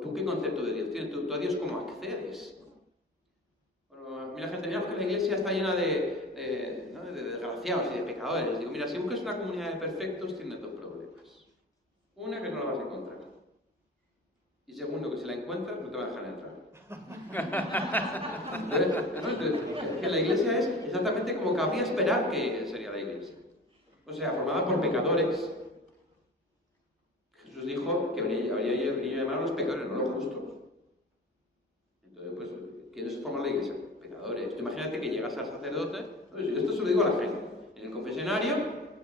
¿Tú qué concepto de Dios tienes? ¿Tú a Dios cómo accedes? Bueno, a mí la gente mira que la Iglesia está llena de desgraciados y de pecadores. Digo, mira, si buscas una comunidad de perfectos, tienes dos problemas. Una, que no la vas a encontrar. Y segundo, que si la encuentras, no te va a dejar entrar. Entonces, que la Iglesia es exactamente como cabría esperar que sería la Iglesia. O sea, formada por pecadores. Jesús dijo que habría venido a llamar a los pecadores, no a los justos. Entonces, pues, ¿quiénes forman la Iglesia? Pecadores. Tú imagínate que llegas al sacerdote, pues, esto se lo digo a la gente. En el confesionario,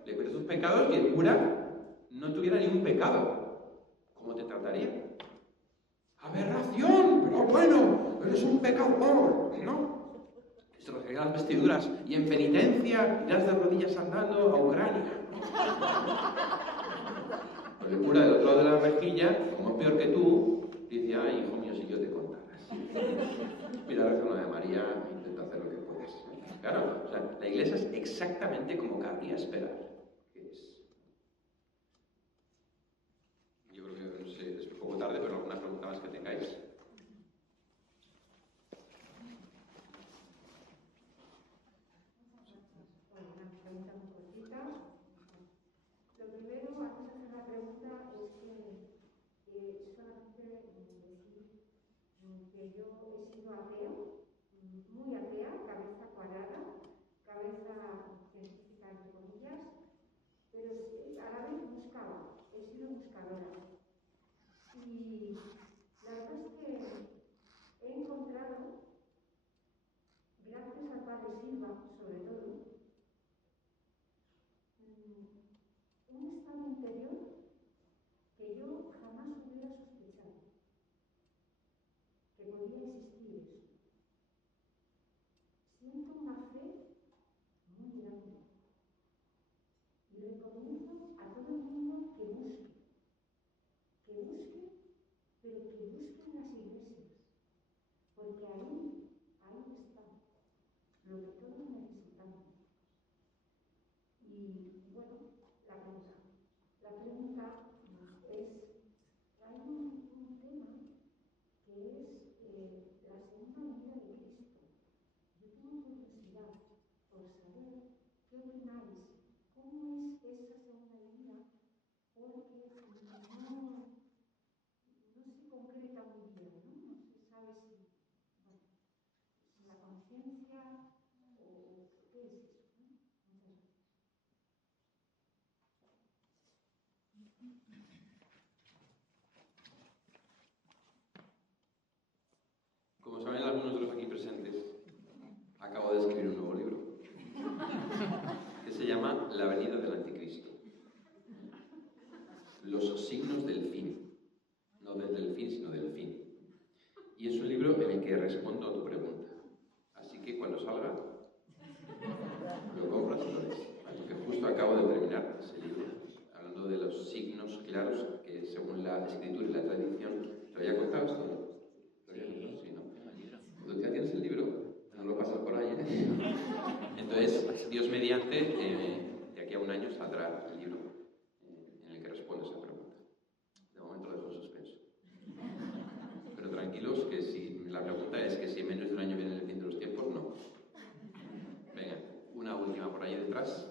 le cuentas tus pecados y el cura no tuviera ningún pecado. ¿Cómo te trataría? ¡Aberración! Pero bueno, eres un pecador, ¿no? Se rasgarían las vestiduras y en penitencia irás de rodillas andando a Ucrania. Pero el cura del otro lado de la rejilla, como es peor que tú, dice, ay, hijo mío, si yo te contaras. Mira, reza una de María e intenta hacer lo que puedes. Claro, o sea, la Iglesia es exactamente como cabría esperar que es. Yo creo que, no sé, es un poco tarde, pero alguna pregunta más que tengáis. Muy atea, cabeza cuadrada, cabeza científica entre comillas, pero a la vez buscaba, he sido buscadora. Y la verdad es que he encontrado, gracias al Padre Silva sobre todo, un estado interior que yo jamás hubiera sospechado que podía existir eso. Siento una fe muy grande y recomiendo a todo el mundo que busque, pero que busque en las iglesias, porque ahí está lo que todos necesitamos. Y bueno, la pregunta es, hay un tema que es la segunda venida de Cristo. Yo tengo curiosidad por saber qué opináis, cómo es esa segunda venida, porque no se concreta muy bien, ¿no? No se sabe si la conciencia o qué es eso, ¿no? Muchas gracias. Como saben algunos de los aquí presentes, salga, lo compras y lo lees. Porque justo acabo de terminar ese libro, hablando de los signos claros que según la escritura y la tradición. ¿Te lo había contado esto? ¿Lo había contado? Sí, ¿no? ¿Tú ya tienes el libro? No lo pasas por ahí, ¿eh? Entonces, Dios mediante, de aquí a un año saldrá el libro en el que responde esa pregunta. De momento lo dejo en suspenso. Pero tranquilos, que si la pregunta es que si en menos de un año viene el fin de los tiempos, no. Venga, una última por ahí detrás.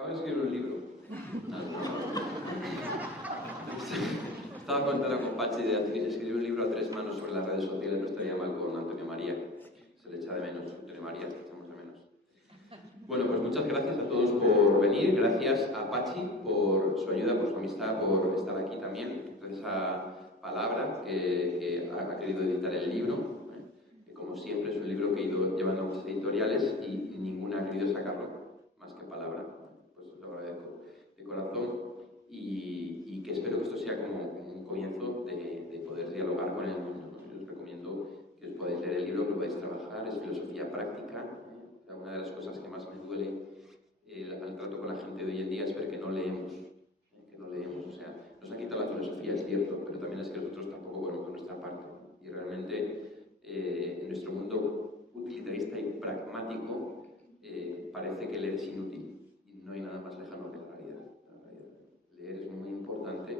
Acabo de escribir un libro. Estaba contando con Pachi de escribir un libro a 3 manos sobre las redes sociales. No estaría mal con Antonio María. Se le echa de menos. Antonio María, se echamos de menos. Bueno, pues muchas gracias a todos por venir. Gracias a Pachi por su ayuda, por su amistad, por estar aquí también. Gracias a Palabra, que ha querido editar el libro. Que como siempre es un libro que he ido llevando a muchas editoriales y ninguna ha querido sacarlo, más que Palabra. Pues lo agradezco de corazón y que espero que esto sea como un comienzo de poder dialogar con el mundo, ¿no? Yo os recomiendo que os podáis leer el libro, que lo podáis trabajar, es filosofía práctica. Una de las cosas que más me duele al trato con la gente de hoy en día es ver que no leemos, o sea, nos ha quitado la filosofía, es cierto, pero también es que nosotros tampoco ponemos nuestra parte, ¿no? Y realmente en nuestro mundo utilitarista y pragmático parece que leer es inútil y no hay nada más lejano que la realidad. Leer es muy importante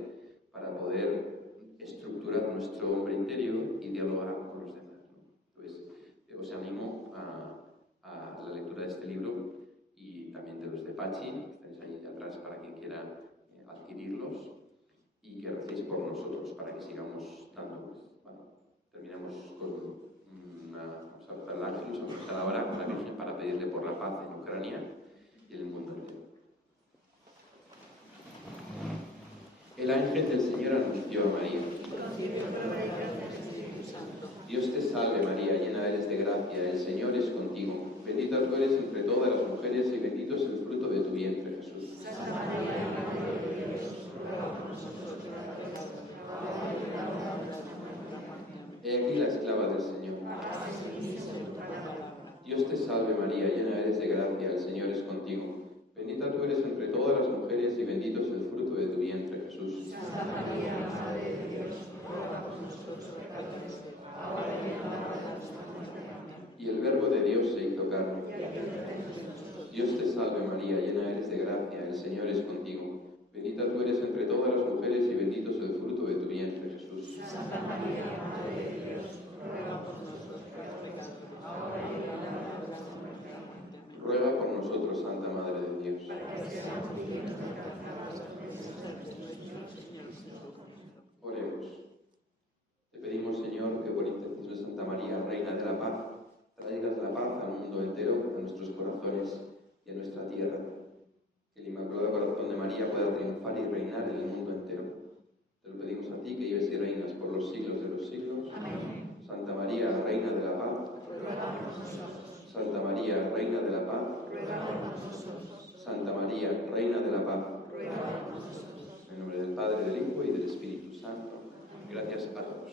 para poder estructurar nuestro hombre interior y dialogar con los demás, ¿no? Entonces, os animo a la lectura de este libro y también de los de Pachi, estáis ahí atrás para quien quiera adquirirlos y que recéis por nosotros para que sigamos dando. Bueno, terminemos con vamos a rezar al ángel, vamos a rezar ahora a la Virgen para pedirle por la paz en Ucrania y en el mundo entero. El ángel del Señor anunció a María: Dios te salve María, llena eres de gracia, el Señor es contigo. Bendita tú eres entre todas las mujeres y bendito es el fruto de tu vientre, Jesús. Santa María, Madre de Dios, ruega por nosotros pecadores, ahora y en la hora de nuestra muerte. He aquí la esclava del Señor. Hágase en mí según Dios te salve María, llena eres de gracia, el Señor es contigo. Bendita tú eres entre todas las mujeres y bendito es el fruto de tu vientre, Jesús. Santa María, Madre de Dios, ruega por nosotros pecadores, ahora y en la hora de nuestra muerte. Amén. Y el Verbo de Dios se hizo carne. Dios te salve María, llena eres de gracia, el Señor es contigo. Bendita tú eres entre todas las mujeres y bendito es el fruto de tu vientre, Jesús. Santa María, Madre de Dios, ruega por nosotros pecadores, ahora y en la hora de nuestra muerte. Amén. Ruega por nosotros, Santa Madre de Dios. Para que seamos dignos de alcanzar las promesas de nuestro Señor Jesucristo. Oremos. Te pedimos, Señor, que por intercesión de Santa María, Reina de la Paz, traigas la paz al mundo entero, a nuestros corazones y a nuestra tierra. Que el Inmaculado Corazón de María pueda triunfar y reinar en el mundo entero. Te lo pedimos a ti, que vives y reinas por los siglos de los siglos. Amén. Santa María, Reina de la Paz. Ruega por nosotros. Santa María, Reina de la Paz. Ruega por nosotros. Santa María, Reina de la Paz. Ruega por nosotros. En el nombre del Padre, del Hijo y del Espíritu Santo. Gracias a todos.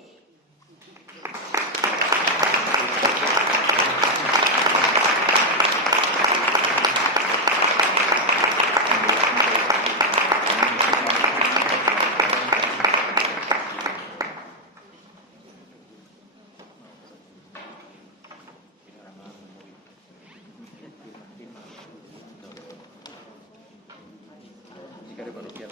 Parroquial.